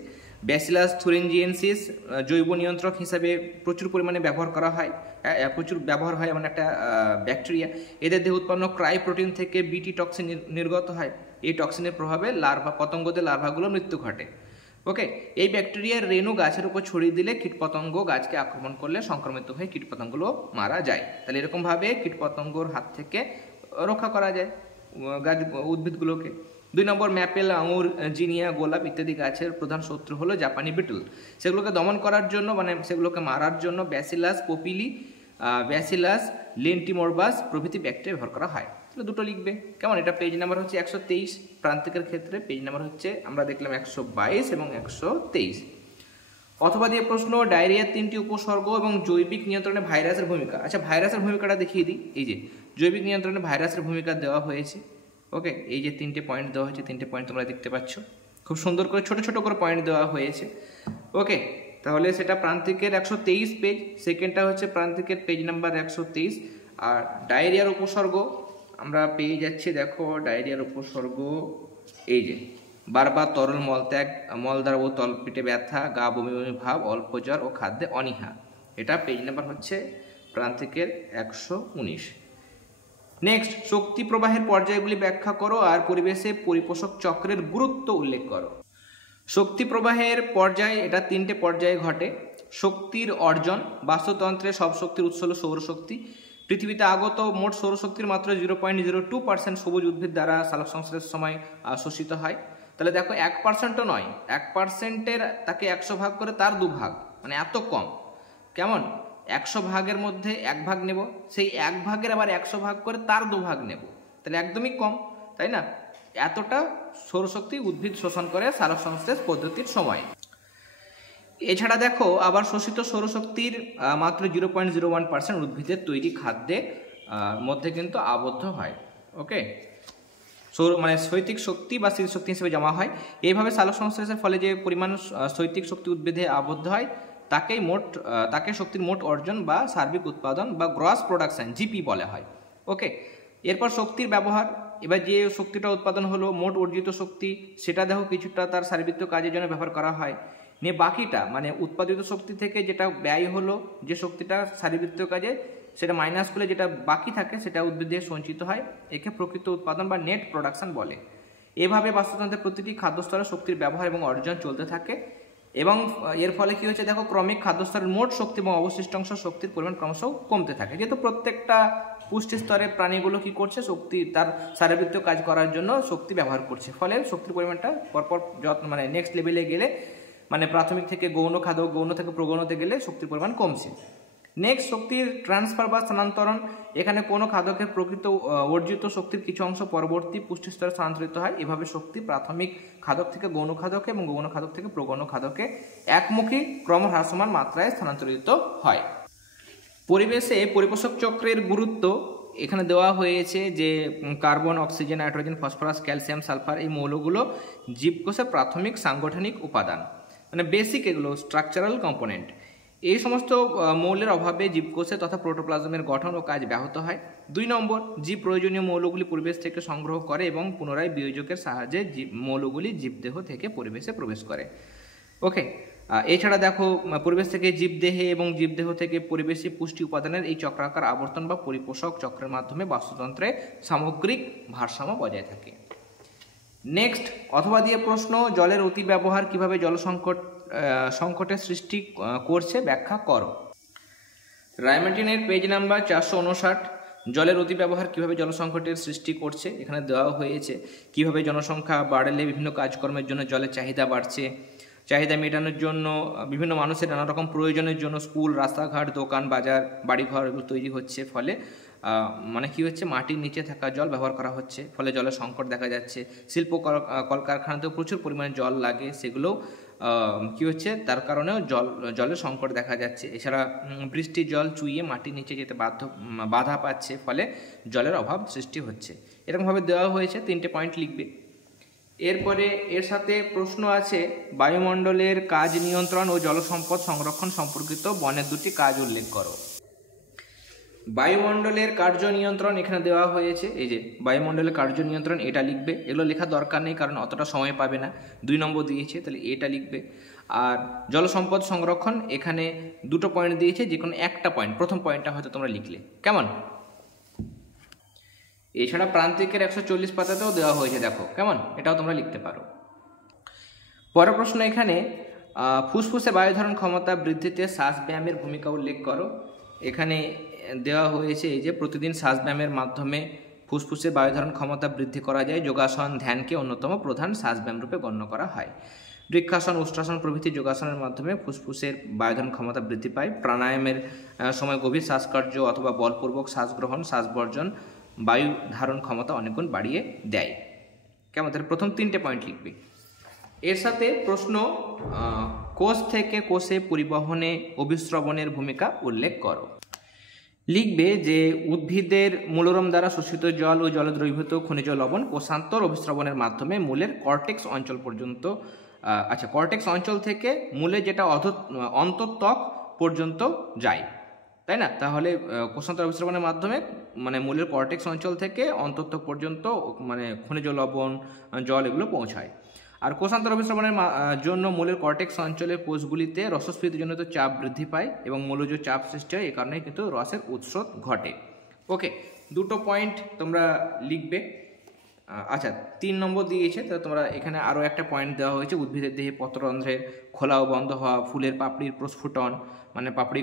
ব্যাসিলাস থুরিনজিয়েন্সিস জৈব নিয়ন্ত্রক হিসাবে প্রচুর পরিমাণে ব্যবহার করা হয়, প্রচুর ব্যবহার হয় এমন একটা ব্যাকটেরিয়া। এদের দেহে উৎপন্ন ক্রাই প্রোটিন থেকে বিটি টক্সিন নির্গত হয়। এই টক্সিনের প্রভাবে পতঙ্গদের লার্ভাগুলো মৃত্যু ঘটে। ওকে, এই ব্যাকটেরিয়ার রেণু গাছের উপর ছড়িয়ে দিলে কীটপতঙ্গ গাছকে আক্রমণ করলে সংক্রমিত হয়ে কীটপতঙ্গগুলো মারা যায়। তাহলে এরকমভাবে কীটপতঙ্গর হাত থেকে রক্ষা করা যায় গাছ উদ্ভিদগুলোকে। 2 নম্বর, ম্যাপেল, আঙুর, জিনিয়া, গোলাপ ইত্যাদি গাছের প্রধান শত্রু হলো জাপানি বিটল। সেগুলোকে দমন করার জন্য, মানে সেগুলোকে মারার জন্য ব্যাসিলাস পপিলি, ব্যাসিলাস লেন্টিমোরবাস প্রভৃতি ব্যাকটেরিয়া ব্যবহার করা হয়। তাহলে দুটো লিখবে, কেমন? এটা পেজ নাম্বার হচ্ছে 123, প্রান্তিকের ক্ষেত্রে পেজ নাম্বার হচ্ছে আমরা দেখলাম 122 এবং 123। অথবা দিয়ে প্রশ্ন, ডায়রিয়ার 3টি উপসর্গ এবং জৈবিক নিয়ন্ত্রণে ভাইরাসের ভূমিকা। আচ্ছা, ভাইরাসের ভূমিকাটা দেখিয়ে দিই। এই যে জৈবিক নিয়ন্ত্রণে ভাইরাসের ভূমিকা দেওয়া হয়েছে। ওকে, এই যে 3টে পয়েন্ট দেওয়া হয়েছে, 3টে পয়েন্ট তোমরা দেখতে পাচ্ছ, খুব সুন্দর করে ছোট ছোট করে পয়েন্ট দেওয়া হয়েছে। ওকে, তাহলে সেটা প্রান্তিকের 123 পেজ, সেকেন্ডটা হচ্ছে প্রান্তিকের পেজ নাম্বার 123। আর ডায়রিয়ার উপসর্গ আমরা পেয়ে যাচ্ছি, দেখো ডায়রিয়ার উপসর্গ এই যে বারবার তরল মলত্যাগ, মলদ্বার ও তলপেটে ব্যথা, গা বমি বমি ভাব, অল্প জ্বর ও খাদ্যে অনীহা। এটা পেজ নাম্বার হচ্ছে প্রান্তিকের 119। নেক্সট, শক্তি প্রবাহের পর্যায়গুলি ব্যাখ্যা করো আর পরিবেশে পরিপোষক চক্রের গুরুত্ব উল্লেখ করো। শক্তি প্রবাহের পর্যায়, এটা 3টে পর্যায়ে ঘটে। শক্তির অর্জন, বাস্তুতন্ত্রে সব শক্তির উৎস হল সৌরশক্তি। পৃথিবীতে আগত মোট সৌরশক্তির মাত্র 0.02% সবুজ উদ্ভিদ দ্বারা সালোক সংশ্লেষের সময় শোষিত হয়। তাহলে দেখো 1%ও নয়, 1%-এর তাকে 100 ভাগ করে তার 2 ভাগ, মানে এত কম। কেমন? 100 ভাগের মধ্যে 1 ভাগ নেব, সেই 1 ভাগের আবার 100 ভাগ করে তার 2 ভাগ নেব, তাহলে একদমই কম, তাই না? এতটা সৌরশক্তি উদ্ভিদ শোষণ করে সালোক সংশ্লেষ পদ্ধতির সময়। এছাড়া দেখো আবার শোষিত সৌরশক্তির মাত্র 0.01% উদ্ভিদের তৈরি খাদ্যের মধ্যে কিন্তু আবদ্ধ হয়। ওকে, মানে শৈতিক শক্তি বা স্মৃতিশক্তি হিসেবে জমা হয়। এইভাবে সালোক সংশ্লেষের ফলে যে পরিমাণ শৈতিক শক্তি উদ্ভিদে আবদ্ধ হয় তাকে শক্তির মোট অর্জন বা সার্বিক উৎপাদন বা গ্রস প্রোডাকশন, জিপি বলা হয়। ওকে, এরপর শক্তির ব্যবহার। এবার যে শক্তিটা উৎপাদন হলো, মোট অর্জিত শক্তি, সেটা দেখো কিছুটা তার শারীরবৃত্ত কাজের জন্য ব্যবহার করা হয়। নিয়ে বাকিটা মানে উৎপাদিত শক্তি থেকে যেটা ব্যয় হলো, যে শক্তিটা শারীরবৃত্ত কাজে, সেটা মাইনাস করলে যেটা বাকি থাকে সেটা উদ্ভিদে সঞ্চিত হয়। একে প্রকৃত উৎপাদন বা নেট প্রোডাকশন বলে। এভাবে বাস্তুতন্ত্রের প্রতিটি খাদ্যস্তরে শক্তির ব্যবহার এবং অর্জন চলতে থাকে এবং এর ফলে কি হচ্ছে দেখো, ক্রমিক খাদ্যস্তরের মোট শক্তি এবং অবশিষ্টাংশ শক্তির পরিমাণ ক্রমশ কমতে থাকে। যেহেতু প্রত্যেকটা পুষ্টি স্তরের প্রাণীগুলো কি করছে, শক্তি তার শারীরবৃত্তীয় কাজ করার জন্য শক্তি ব্যবহার করছে, ফলে শক্তির পরিমাণটা পরপর মানে নেক্সট লেভেলে গেলে, মানে প্রাথমিক থেকে গৌণ খাদ্য, গৌণ থেকে প্রগৌণতে গেলে শক্তির পরিমাণ কমছে। নেক্সট, শক্তির ট্রান্সফার বা স্থানান্তরণ। এখানে কোনো খাদকের প্রকৃত অর্জিত শক্তির কিছু অংশ পরবর্তী পুষ্টি স্তরে স্থানান্তরিত হয়। এভাবে শক্তি প্রাথমিক খাদক থেকে গৌণ খাদকে এবং গৌণ খাদক থেকে প্রগৌণ খাদকে একমুখী ক্রমহ্রাসমান মাত্রায় স্থানান্তরিত হয়। পরিবেশে পরিপোষক চক্রের গুরুত্ব এখানে দেওয়া হয়েছে যে carbon, oxygen, nitrogen, phosphorus, calcium, sulphur এই মৌলগুলো জীবকোষের প্রাথমিক সাংগঠনিক উপাদান, মানে বেসিক, এগুলো স্ট্রাকচারাল কম্পোনেন্ট। এই সমস্ত মৌলের অভাবে জীবকোষে তথা প্রোটোপ্লাজমের গঠন ও কাজ ব্যাহত হয়। 2 নম্বর, জীব প্রয়োজনীয় মৌলগুলি পরিবেশ থেকে সংগ্রহ করে এবং পুনরায় বিয়োজকের সাহায্যে মৌলগুলি জীবদেহ থেকে পরিবেশে প্রবেশ করে। ওকে, এছাড়া দেখো পরিবেশ থেকে জীবদেহে এবং জীবদেহ থেকে পরিবেশে পুষ্টি উপাদানের এই চক্রাকার আবর্তন বা পরিপোষক চক্রের মাধ্যমে বাস্তুতন্ত্রে সামগ্রিক ভারসাম্য বজায় থাকে। নেক্সট, অথবা দিয়ে প্রশ্ন, জলের অতি ব্যবহার কিভাবে জল সংকটের সৃষ্টি করছে ব্যাখ্যা করো। রায়মার্টিনের পেজ নাম্বার 459, জলের অতি ব্যবহার কিভাবে জল সংকটের সৃষ্টি করছে। এখানে দেওয়া হয়েছে কিভাবে জনসংখ্যা বাড়লে বিভিন্ন কাজকর্মের জন্য জলের চাহিদা বাড়ছে, চাহিদা মেটানোর জন্য বিভিন্ন মানুষের নানা রকম প্রয়োজনের জন্য স্কুল, রাস্তাঘাট, দোকান, বাজার, বাড়িঘর এগুলো তৈরি হচ্ছে, ফলে মানে কি হচ্ছে, মাটির নিচে থাকা জল ব্যবহার করা হচ্ছে, ফলে জলের সংকট দেখা যাচ্ছে। শিল্প কলকারখানাতেও প্রচুর পরিমাণে জল লাগে, সেগুলোও কি হচ্ছে, তার কারণেও জলের সংকট দেখা যাচ্ছে। এছাড়া বৃষ্টির জল চুইয়ে মাটির নিচে যেতে বাধা পাচ্ছে, ফলে জলের অভাব সৃষ্টি হচ্ছে। এরকমভাবে দেওয়া হয়েছে, 3টে পয়েন্ট লিখবে। এরপরে এর সাথে প্রশ্ন আছে, বায়ুমণ্ডলের কাজ নিয়ন্ত্রণ ও জলসম্পদ সংরক্ষণ সম্পর্কিত বনের 2টি কাজ উল্লেখ করো। বায়ুমণ্ডলের কার্য নিয়ন্ত্রণ এখানে দেওয়া হয়েছে, এই যে বায়ুমণ্ডলের কার্য নিয়ন্ত্রণ, এটা লিখবে। এগুলো লেখা দরকার নেই, কারণ অতটা সময় পাবে না। 2 নম্বর দিয়েছে, তাহলে এটা লিখবে। আর জলসম্পদ সংরক্ষণ, এখানে 2টো পয়েন্ট দিয়েছে, যে কোনো একটা পয়েন্ট, প্রথম পয়েন্টটা হয়তো তোমরা লিখলে, কেমন। এছাড়া প্রান্তিকের 140 পাতাতেও দেওয়া হয়েছে, দেখো কেমন, এটাও তোমরা লিখতে পারো। পরের প্রশ্ন, এখানে ফুসফুসে বায়ু ধারণ ক্ষমতা বৃদ্ধিতে শ্বাসব্যায়ামের ভূমিকা উল্লেখ করো। এখানে দেওয়া হয়েছে এই যে প্রতিদিন শ্বাসব্যায়ামের মাধ্যমে ফুসফুসে বায়ু ধারণ ক্ষমতা বৃদ্ধি করা যায়। যোগাসন, ধ্যানকে অন্যতম প্রধান শ্বাসব্যায়াম রূপে গণ্য করা হয়। বৃক্ষাসন, উষ্ট্রাসন প্রভৃতি যোগাসনের মাধ্যমে ফুসফুসের বায়ু ধারণ ক্ষমতা বৃদ্ধি পায়। প্রাণায়ামের সময় গভীর শ্বাসকার্য অথবা বলপূর্বক শ্বাসগ্রহণ, শ্বাসবর্জন বায়ু ধারণ ক্ষমতা অনেকগুণ বাড়িয়ে দেয়। কেমন, তাহলে প্রথম 3টে পয়েন্ট লিখবে। এর সাথে প্রশ্ন, কোষ থেকে কোষে পরিবহনে অভিস্রবণের ভূমিকা উল্লেখ করো। লিখবে যে উদ্ভিদের মূলরম দ্বারা শোষিত জল ও জলে দ্রবীভূত খনিজ লবণ কোষান্তর অভিস্রবণের মাধ্যমে মূলের কর্টেক্স অঞ্চল পর্যন্ত, কর্টেক্স অঞ্চল থেকে মূলে যেটা অন্তঃত্বক পর্যন্ত যায়, তাই না? তাহলে কোষান্তর অভিস্রবণের মাধ্যমে মানে মূলের কর্টেক্স অঞ্চল থেকে অন্তঃত্বক পর্যন্ত মানে খনিজ লবণ, জল এগুলো পৌঁছায়। আর কোষান্তর অভিস্রবণের জন্য মূলের কর্টেক্স অঞ্চলের কোষগুলিতে রসস্ফীতিজনিত চাপ বৃদ্ধি পায় এবং মূলজ চাপ সৃষ্টি হয়, এই কারণে কিন্তু রসের উৎসত ঘটে। ওকে, 2টো পয়েন্ট তোমরা লিখবে। আচ্ছা, 3 নম্বর দিয়েছে, তো তোমরা এখানে আরও একটা পয়েন্ট দেওয়া হয়েছে, উদ্ভিদের দেহে পত্ররন্ধ্রের খোলা ও বন্ধ হওয়া, ফুলের পাপড়ির প্রস্ফুটন মানে পাপড়ি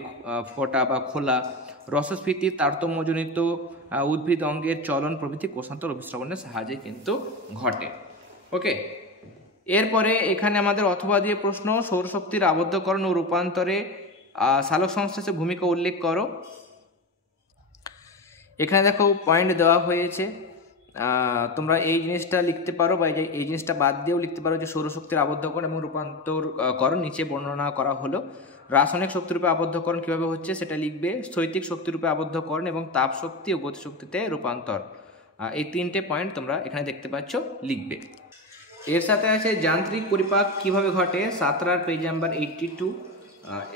ফোটা বা খোলা, রসস্ফীতির তারতম্যজনিত উদ্ভিদ অঙ্গের চলন প্রভৃতি কোষান্তর অভিস্রবণের সাহায্যে কিন্তু ঘটে। ওকে, এরপরে এখানে আমাদের অথবা দিয়ে প্রশ্ন, সৌরশক্তির আবদ্ধকরণ ও রূপান্তরে সালোক সংশ্লেষের ভূমিকা উল্লেখ করো। এখানে দেখো পয়েন্ট দেওয়া হয়েছে, তোমরা এই জিনিসটা লিখতে পারো বা এই জিনিসটা বাদ দিয়েও লিখতে পারো যে সৌরশক্তির আবদ্ধকরণ এবং রূপান্তরকরণ নিচে বর্ণনা করা হলো। রাসায়নিক শক্তিরূপে আবদ্ধকরণ কীভাবে হচ্ছে সেটা লিখবে। স্থৈতিক শক্তিরূপে আবদ্ধকরণ এবং তাপ শক্তি ও গতিশক্তিতে রূপান্তর, এই 3টে পয়েন্ট তোমরা এখানে দেখতে পাচ্ছ, লিখবে। এর সাথে আছে যান্ত্রিক পরিপাক কিভাবে ঘটে, 7টার পেজ নাম্বার 82।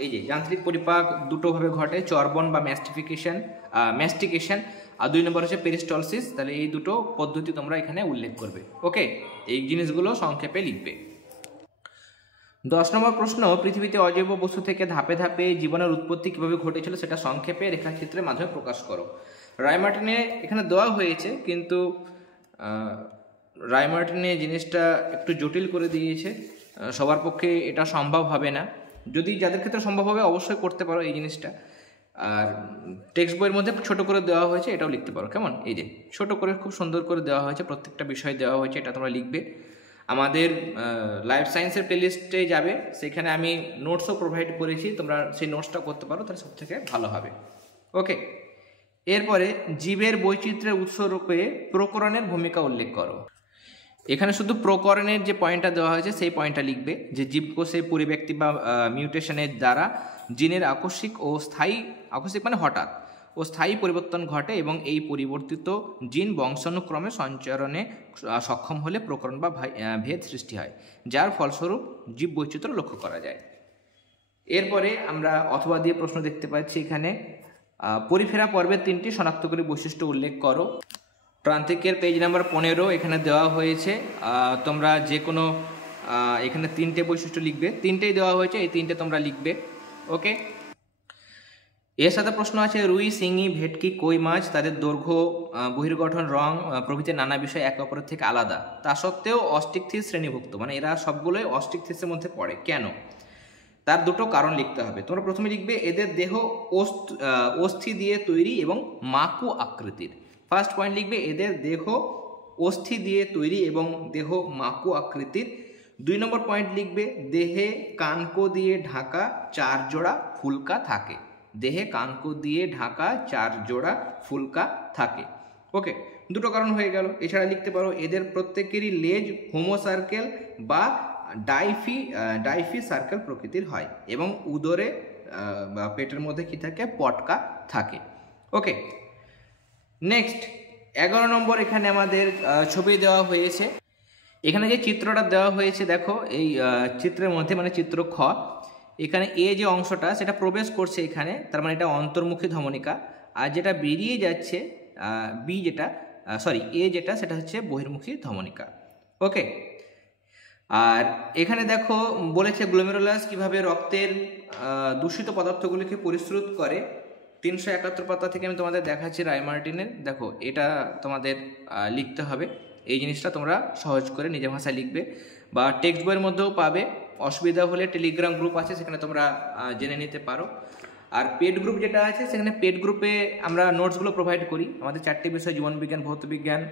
এই যে যান্ত্রিক পরিপাক 2টোভাবে ঘটে, চর্বণ বা ম্যাস্টিকেশন, আর 2 নম্বর হচ্ছে পেরিস্টলসিস। তাহলে এই 2টো পদ্ধতি তোমরা এখানে উল্লেখ করবে। ওকে, এই জিনিসগুলো সংক্ষেপে লিখবে। 10 নম্বর প্রশ্ন, পৃথিবীতে অজৈব বস্তু থেকে ধাপে ধাপে জীবনের উৎপত্তি কিভাবে ঘটেছিল সেটা সংক্ষেপে রেখাচিত্রের মাধ্যমে প্রকাশ করো। রায়মার্টিনে এখানে দেওয়া হয়েছে, কিন্তু রায়মার্টিনে জিনিসটা একটু জটিল করে দিয়েছে, সবার পক্ষে এটা সম্ভব হবে না। যদি যাদের ক্ষেত্রে সম্ভব হবে অবশ্যই করতে পারো এই জিনিসটা। আর টেক্সট বইয়ের মধ্যে ছোট করে দেওয়া হয়েছে, এটাও লিখতে পারো। কেমন, এই যে ছোট করে খুব সুন্দর করে দেওয়া হয়েছে, প্রত্যেকটা বিষয় দেওয়া হয়েছে, এটা তোমরা লিখবে। আমাদের লাইফ সায়েন্সের প্লেলিস্টে যাবে, সেখানে আমি নোটসও প্রোভাইড করেছি, তোমরা সেই নোটসটা করতে পারো, তাহলে সব থেকে ভালো হবে। ওকে, এরপরে জীবের বৈচিত্র্যের উৎসরূপে প্রকরণের ভূমিকা উল্লেখ করো। এখানে শুধু প্রকরণের যে পয়েন্টটা দেওয়া হয়েছে সেই পয়েন্টটা লিখবে, যে জীবকোষে পরিব্যক্তি বা মিউটেশনের দ্বারা জিনের আকস্মিক ও স্থায়ী, আকস্মিক মানে হঠাৎ, ও স্থায়ী পরিবর্তন ঘটে এবং এই পরিবর্তিত জিন বংশানুক্রমে সঞ্চারণে সক্ষম হলে প্রকরণ বা ভেদ সৃষ্টি হয়, যার ফলস্বরূপ জীব বৈচিত্র্য লক্ষ্য করা যায়। এরপরে আমরা অথবা দিয়ে প্রশ্ন দেখতে পাচ্ছি এখানে, পরিফেরা পর্বের 3টি শনাক্তকারী বৈশিষ্ট্য উল্লেখ করো। প্রান্তিকের পেজ নাম্বার 15 এখানে দেওয়া হয়েছে, তোমরা যে কোনো এখানে 3টে বৈশিষ্ট্য লিখবে, 3টেই দেওয়া হয়েছে, এই 3টে তোমরা লিখবে। ওকে, এর সাথে প্রশ্ন আছে রুই, শিঙি, ভেটকি, কই মাছ তাদের দৈর্ঘ্য, বহির্গঠন, রং প্রভৃতি নানা বিষয় একে অপরের থেকে আলাদা, তা সত্ত্বেও অস্টিকথিস শ্রেণীভুক্ত, মানে এরা সবগুলোই অস্টিকথিসের মধ্যে পড়ে, কেন? তার দুটো কারণ লিখতে হবে। তোমরা প্রথমে লিখবে এদের দেহ অস্থি দিয়ে তৈরি এবং মাকু আকৃতির। ফার্স্ট পয়েন্ট লিখবে এদের দেহ অস্থি দিয়ে তৈরি এবং দেহ মাকু আকৃতির। 2 নম্বর পয়েন্ট লিখবে দেহে কানকো দিয়ে ঢাকা 4 জোড়া ফুলকা থাকে। দেহে কানকো দিয়ে ঢাকা 4 জোড়া ফুলকা থাকে। ওকে, দুটো কারণ হয়ে গেল। এছাড়া লিখতে পারো এদের প্রত্যেকেরই লেজ হোমো সার্কেল বা ডাইফি সার্কেল প্রকৃতির হয় এবং উদরে বা পেটের মধ্যে কি থাকে, পটকা থাকে। ওকে, নেক্সট 11 নম্বর এখানে আমাদের ছবি দেওয়া হয়েছে। এখানে যে চিত্রটা দেওয়া হয়েছে দেখো, এই চিত্রের মধ্যে মানে চিত্র খ, এখানে এ যে অংশটা সেটা প্রবেশ করছে এখানে, তার মানে এটা অন্তর্মুখী ধমনিকা, আর যেটা বেরিয়ে যাচ্ছে বি যেটা এ যেটা, সেটা হচ্ছে বহির্মুখী ধমনিকা। ওকে, আর এখানে দেখো বলেছে গ্লোমেরুলাস কিভাবে রক্তের দূষিত পদার্থগুলিকে পরিশ্রুত করে। 371 পাতা থেকে আমি তোমাদের দেখাচ্ছি রায়মার্টিনের, দেখো এটা তোমাদের লিখতে হবে। এই জিনিসটা তোমরা সহজ করে নিজের ভাষায় লিখবে বা টেক্সট বইয়ের মধ্যেও পাবে। অসুবিধা হলে টেলিগ্রাম গ্রুপ আছে, সেখানে তোমরা জেনে নিতে পারো। আর পেড গ্রুপ যেটা আছে, সেখানে পেড গ্রুপে আমরা নোটসগুলো প্রোভাইড করি। আমাদের 4টে বিষয়, জীবনবিজ্ঞান, ভৌতবিজ্ঞান,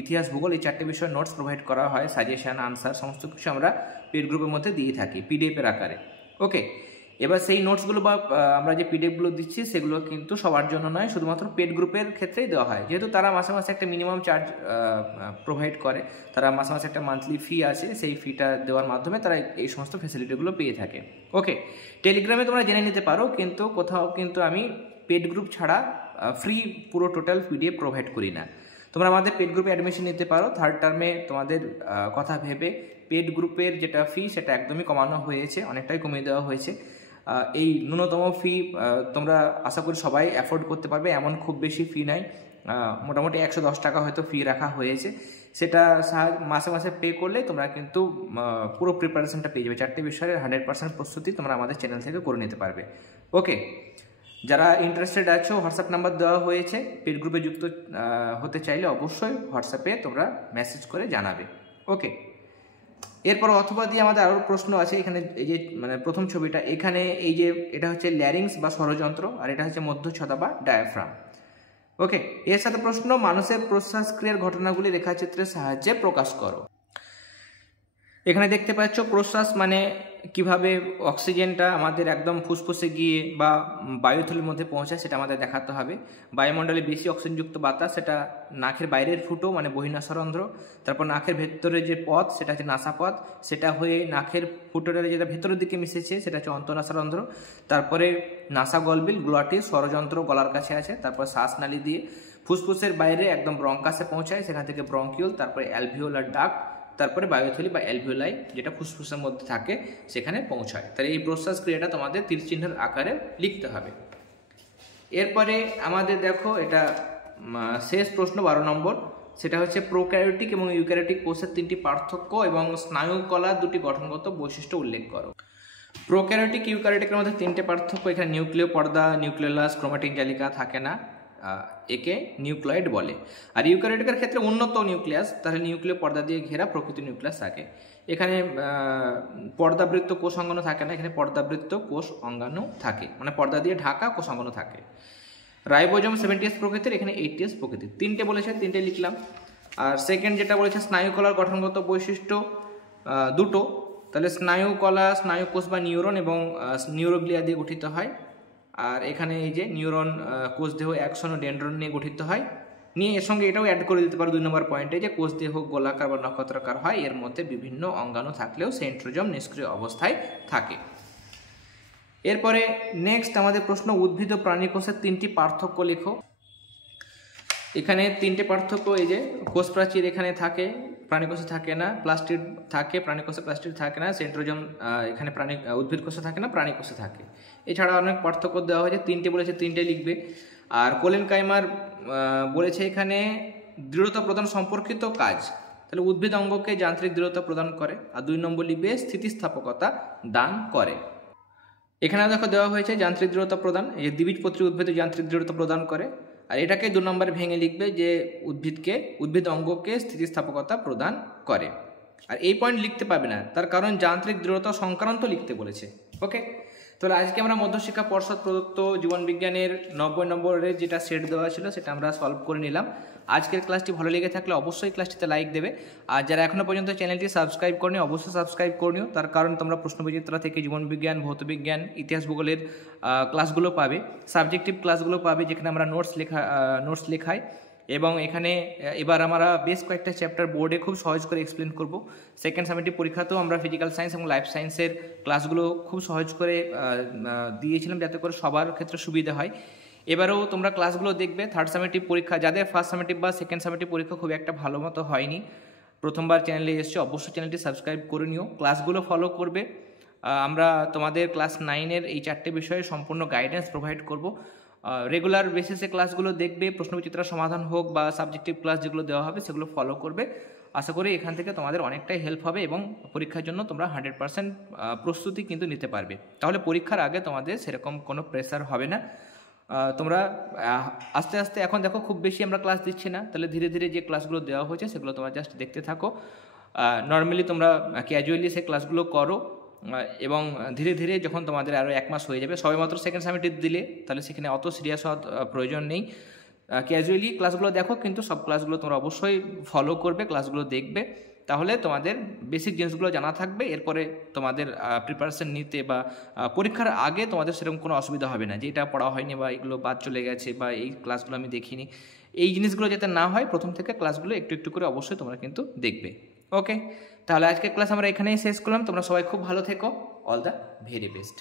ইতিহাস, ভূগোল, এই 4টে বিষয় নোটস প্রোভাইড করা হয়, সাজেশন, আনসার সমস্ত কিছু আমরা পেড গ্রুপের মধ্যে দিয়ে থাকি পিডিএফের আকারে। ওকে, এবার সেই নোটসগুলো বা আমরা যে পিডিএফগুলো দিচ্ছি সেগুলো কিন্তু সবার জন্য নয়, শুধুমাত্র পেড গ্রুপের ক্ষেত্রেই দেওয়া হয়, যেহেতু তারা মাসে মাসে একটা মিনিমাম চার্জ প্রোভাইড করে, তারা মাসে মাসে একটা মান্থলি ফি আছে, সেই ফিটা দেওয়ার মাধ্যমে তারা এই সমস্ত ফ্যাসিলিটিগুলো পেয়ে থাকে। ওকে, টেলিগ্রামে তোমরা জেনে নিতে পারো, কিন্তু কোথাও কিন্তু আমি পেড গ্রুপ ছাড়া ফ্রি পুরো টোটাল পিডিএফ প্রোভাইড করি না। তোমরা আমাদের পেড গ্রুপে অ্যাডমিশন নিতে পারো। 3rd টার্মে তোমাদের কথা ভেবে পেড গ্রুপের যেটা ফি সেটা একদমই কমানো হয়েছে, অনেকটাই কমিয়ে দেওয়া হয়েছে। এই ন্যূনতম ফি তোমরা আশা করি সবাই অ্যাফোর্ড করতে পারবে, এমন খুব বেশি ফি নাই, মোটামুটি 110 টাকা হয়তো ফি রাখা হয়েছে। সেটা মাসে মাসে পে করলে তোমরা কিন্তু পুরো প্রিপারেশনটা পেয়ে যাবে। 4টে বিষয়ের 100% প্রস্তুতি তোমরা আমাদের চ্যানেল থেকে করে নিতে পারবে। ওকে, যারা ইন্টারেস্টেড আছো হোয়াটসঅ্যাপ নাম্বার দেওয়া হয়েছে, পেড গ্রুপে যুক্ত হতে চাইলে অবশ্যই হোয়াটসঅ্যাপে তোমরা মেসেজ করে জানাবে। ওকে, এরপর অথবা দিয়ে আমাদের আরও প্রশ্ন আছে। এখানে এই যে মানে প্রথম ছবিটা, এখানে এই যে এটা হচ্ছে ল্যারিংস বা স্বরযন্ত্র, আর এটা হচ্ছে মধ্যচ্ছদা বা ডায়াফ্রাম। ওকে, এর সাথে প্রশ্ন মানুষের প্রশ্বাসক্রিয়ার ঘটনাগুলি রেখাচিত্রের সাহায্যে প্রকাশ করো। এখানে দেখতে পাচ্ছ প্রশ্বাস মানে কিভাবে অক্সিজেনটা আমাদের একদম ফুসফুসে গিয়ে বা বায়ুথলির মধ্যে পৌঁছায় সেটা আমাদের দেখাতে হবে। বায়ুমণ্ডলে বেশি অক্সিজেনযুক্ত বাতাস সেটা নাকের বাইরের ফুটো মানে বহিঃনাসারন্ধ্র, তারপর নাকের ভেতরে যে পথ সেটা হচ্ছে নাসাপথ, সেটা হয়ে নাকের ফুটোটা যেটা ভেতরের দিকে মিশেছে সেটা হচ্ছে অন্তঃনাসারন্ধ্র, তারপরে নাসাগলবিল গ্লটিস স্বরযন্ত্র গলার কাছে আছে, তারপর শ্বাসনালী দিয়ে ফুসফুসের বাইরে একদম ব্রঙ্কাসে পৌঁছায়, সেখান থেকে ব্রঙ্কিউল, তারপরে অ্যালভিওলার ডাক্ট, তারপরে বায়ুথলি বা অ্যালভিওলাই যেটা ফুসফুসের মধ্যে থাকে সেখানে পৌঁছায়। তাহলে এই প্রশ্বাস ক্রিয়াটা তোমাদের তীর চিহ্নের আকারে লিখতে হবে। এরপরে আমাদের দেখো এটা শেষ প্রশ্ন 12 নম্বর, সেটা হচ্ছে প্রোক্যারিওটিক এবং ইউক্যারিওটিক কোষের 3টি পার্থক্য এবং স্নায়ুকলার 2টি গঠনগত বৈশিষ্ট্য উল্লেখ করো। প্রোক্যারিওটিক ইউক্যারিওটিকের মধ্যে 3টে পার্থক্য, এখানে নিউক্লিয় পর্দা, নিউক্লিয়াস, ক্রোমাটিন জালিকা থাকে না, একে নিউক্লয়েড বলে। আর ইউক্যারিওটিকের ক্ষেত্রে উন্নত নিউক্লিয়াস, তাহলে নিউক্লিয় পর্দা দিয়ে ঘেরা প্রকৃত নিউক্লিয়াস থাকে। এখানে পর্দাবৃত্ত কোষ অঙ্গাণু থাকে না, এখানে পর্দাবৃত্ত কোষ অঙ্গাণু থাকে, মানে পর্দা দিয়ে ঢাকা কোষ অঙ্গাণু থাকে। রাইবোজোম 70s প্রকৃতির, এখানে 80s প্রকৃতির। 3টে বলেছে, 3টে লিখলাম। আর সেকেন্ড যেটা বলেছে স্নায়ুকলার গঠনগত বৈশিষ্ট্য দুটো, তাহলে স্নায়ুকলা স্নায়ুকোষ বা নিউরন এবং নিউরোগ্লিয়া দিয়ে গঠিত হয়। আর এখানে এই যে নিউরন কোষ দেহ অ্যাক্সন ও ডেনড্রন নিয়ে গঠিত হয়। নিয়ে এর সঙ্গে এটাও অ্যাড করে দিতে পারো 2 নম্বর পয়েন্টে যে কোষ দেহ গোলাকার বা নক্ষত্রাকার হয়, এর মধ্যে বিভিন্ন অঙ্গাণু থাকলেও সেন্ট্রোজোম নিষ্ক্রিয় অবস্থায় থাকে। এরপরে নেক্সট আমাদের প্রশ্ন, উদ্ভিদ ও প্রাণী কোষের 3টি পার্থক্য লেখো। এখানে 3টে পার্থক্য, এই যে কোষ প্রাচীর এখানে থাকে, প্রাণী কোষে থাকে না, প্লাস্টিড থাকে, প্রাণী কোষে প্লাস্টিড থাকে না, সেন্ট্রোজোম এখানে উদ্ভিদ কোষে থাকে না, প্রাণী কোষে থাকে। এছাড়া অনেক পার্থক্য দেওয়া হয়েছে, 3টে বলেছে, 3টে লিখবে। আর কোলেন কাইমার বলেছে এখানে দৃঢ়তা প্রদান সম্পর্কিত কাজ, তাহলে উদ্ভিদ অঙ্গকে যান্ত্রিক দৃঢ়তা প্রদান করে। আর 2 নম্বর লিখবে স্থিতিস্থাপকতা দান করে। এখানে দেখো দেওয়া হয়েছে যান্ত্রিক দৃঢ়তা প্রদান, এই যে দ্বিবীজপত্রী উদ্ভিদ যান্ত্রিক দৃঢ়তা প্রদান করে। আর এটাকে 2 নম্বরে ভেঙে লিখবে যে উদ্ভিদ অঙ্গকে স্থিতিস্থাপকতা প্রদান করে। আর এই পয়েন্ট লিখতে পারবে না, তার কারণ যান্ত্রিক দৃঢ়তা সংক্রান্ত লিখতে বলেছে। ওকে, তাহলে আজকে আমরা মধ্যশিক্ষা পর্ষদ প্রদত্ত জীবনবিজ্ঞানের 90 নম্বরের যেটা সেট দেওয়া ছিল সেটা আমরা সলভ করে নিলাম। আজকের ক্লাসটি ভালো লেগে থাকলে অবশ্যই ক্লাসটিতে লাইক দেবে। আর যারা এখনও পর্যন্ত চ্যানেলটি সাবস্ক্রাইব করনি অবশ্যই সাবস্ক্রাইব করে নিও, তার কারণ তোমরা প্রশ্নবিচিত্রা থেকে জীবনবিজ্ঞান, ভৌতবিজ্ঞান, ইতিহাস, ভূগোলের ক্লাসগুলো পাবে, সাবজেক্টিভ ক্লাসগুলো পাবে, যেখানে আমরা নোটস লেখাই। এবং এখানে এবার আমরা বেশ কয়েকটা চ্যাপ্টার বোর্ডে খুব সহজ করে এক্সপ্লেন করব। সেকেন্ড সামেটিভ পরীক্ষাতেও আমরা ফিজিক্যাল সায়েন্স এবং লাইফ সায়েন্সের ক্লাসগুলো খুব সহজ করে দিয়েছিলাম, যাতে করে সবার ক্ষেত্রে সুবিধা হয়। এবারেও তোমরা ক্লাসগুলো দেখবে। থার্ড সামেটিভ পরীক্ষা, যাদের ফার্স্ট সামেটিভ বা সেকেন্ড সামেটিভ পরীক্ষা খুব একটা ভালো মতো হয়নি, প্রথমবার চ্যানেলে এসছো, অবশ্যই চ্যানেলটি সাবস্ক্রাইব করে নিও, ক্লাসগুলো ফলো করবে। আমরা তোমাদের ক্লাস 9-এর এই 4টে বিষয়ে সম্পূর্ণ গাইডেন্স প্রোভাইড করব। রেগুলার বেসিসে ক্লাসগুলো দেখবে, প্রশ্নবিচিত্রার সমাধান হোক বা সাবজেক্টিভ ক্লাস যেগুলো দেওয়া হবে সেগুলো ফলো করবে। আশা করি এখান থেকে তোমাদের অনেকটাই হেল্প হবে এবং পরীক্ষার জন্য তোমরা 100% প্রস্তুতি কিন্তু নিতে পারবে। তাহলে পরীক্ষার আগে তোমাদের সেরকম কোনো প্রেসার হবে না। তোমরা আস্তে আস্তে, এখন দেখো খুব বেশি আমরা ক্লাস দিচ্ছি না, তাহলে ধীরে ধীরে যে ক্লাসগুলো দেওয়া হয়েছে সেগুলো তোমরা জাস্ট দেখতে থাকো। নর্মালি তোমরা ক্যাজুয়ালি সেই ক্লাসগুলো করো এবং ধীরে ধীরে যখন তোমাদের আরও 1 মাস হয়ে যাবে, সবেমাত্র সেকেন্ড সামেটিভ দিলে, তাহলে সেখানে অত সিরিয়াস হওয়ার প্রয়োজন নেই। ক্যাজুয়ালি ক্লাসগুলো দেখো, কিন্তু সব ক্লাসগুলো তোমরা অবশ্যই ফলো করবে, ক্লাসগুলো দেখবে, তাহলে তোমাদের বেসিক জিনিসগুলো জানা থাকবে। এরপরে তোমাদের প্রিপারেশন নিতে বা পরীক্ষার আগে তোমাদের সেরকম কোনো অসুবিধা হবে না যে এটা পড়া হয়নি বা এগুলো বাদ চলে গেছে বা এই ক্লাসগুলো আমি দেখিনি। এই জিনিসগুলো যাতে না হয়, প্রথম থেকে ক্লাসগুলো একটু একটু করে অবশ্যই তোমরা কিন্তু দেখবে। ওকে, তাহলে আজকের ক্লাস আমরা এখানেই শেষ করলাম। তোমরা সবাই খুব ভালো থেকো। All the very best.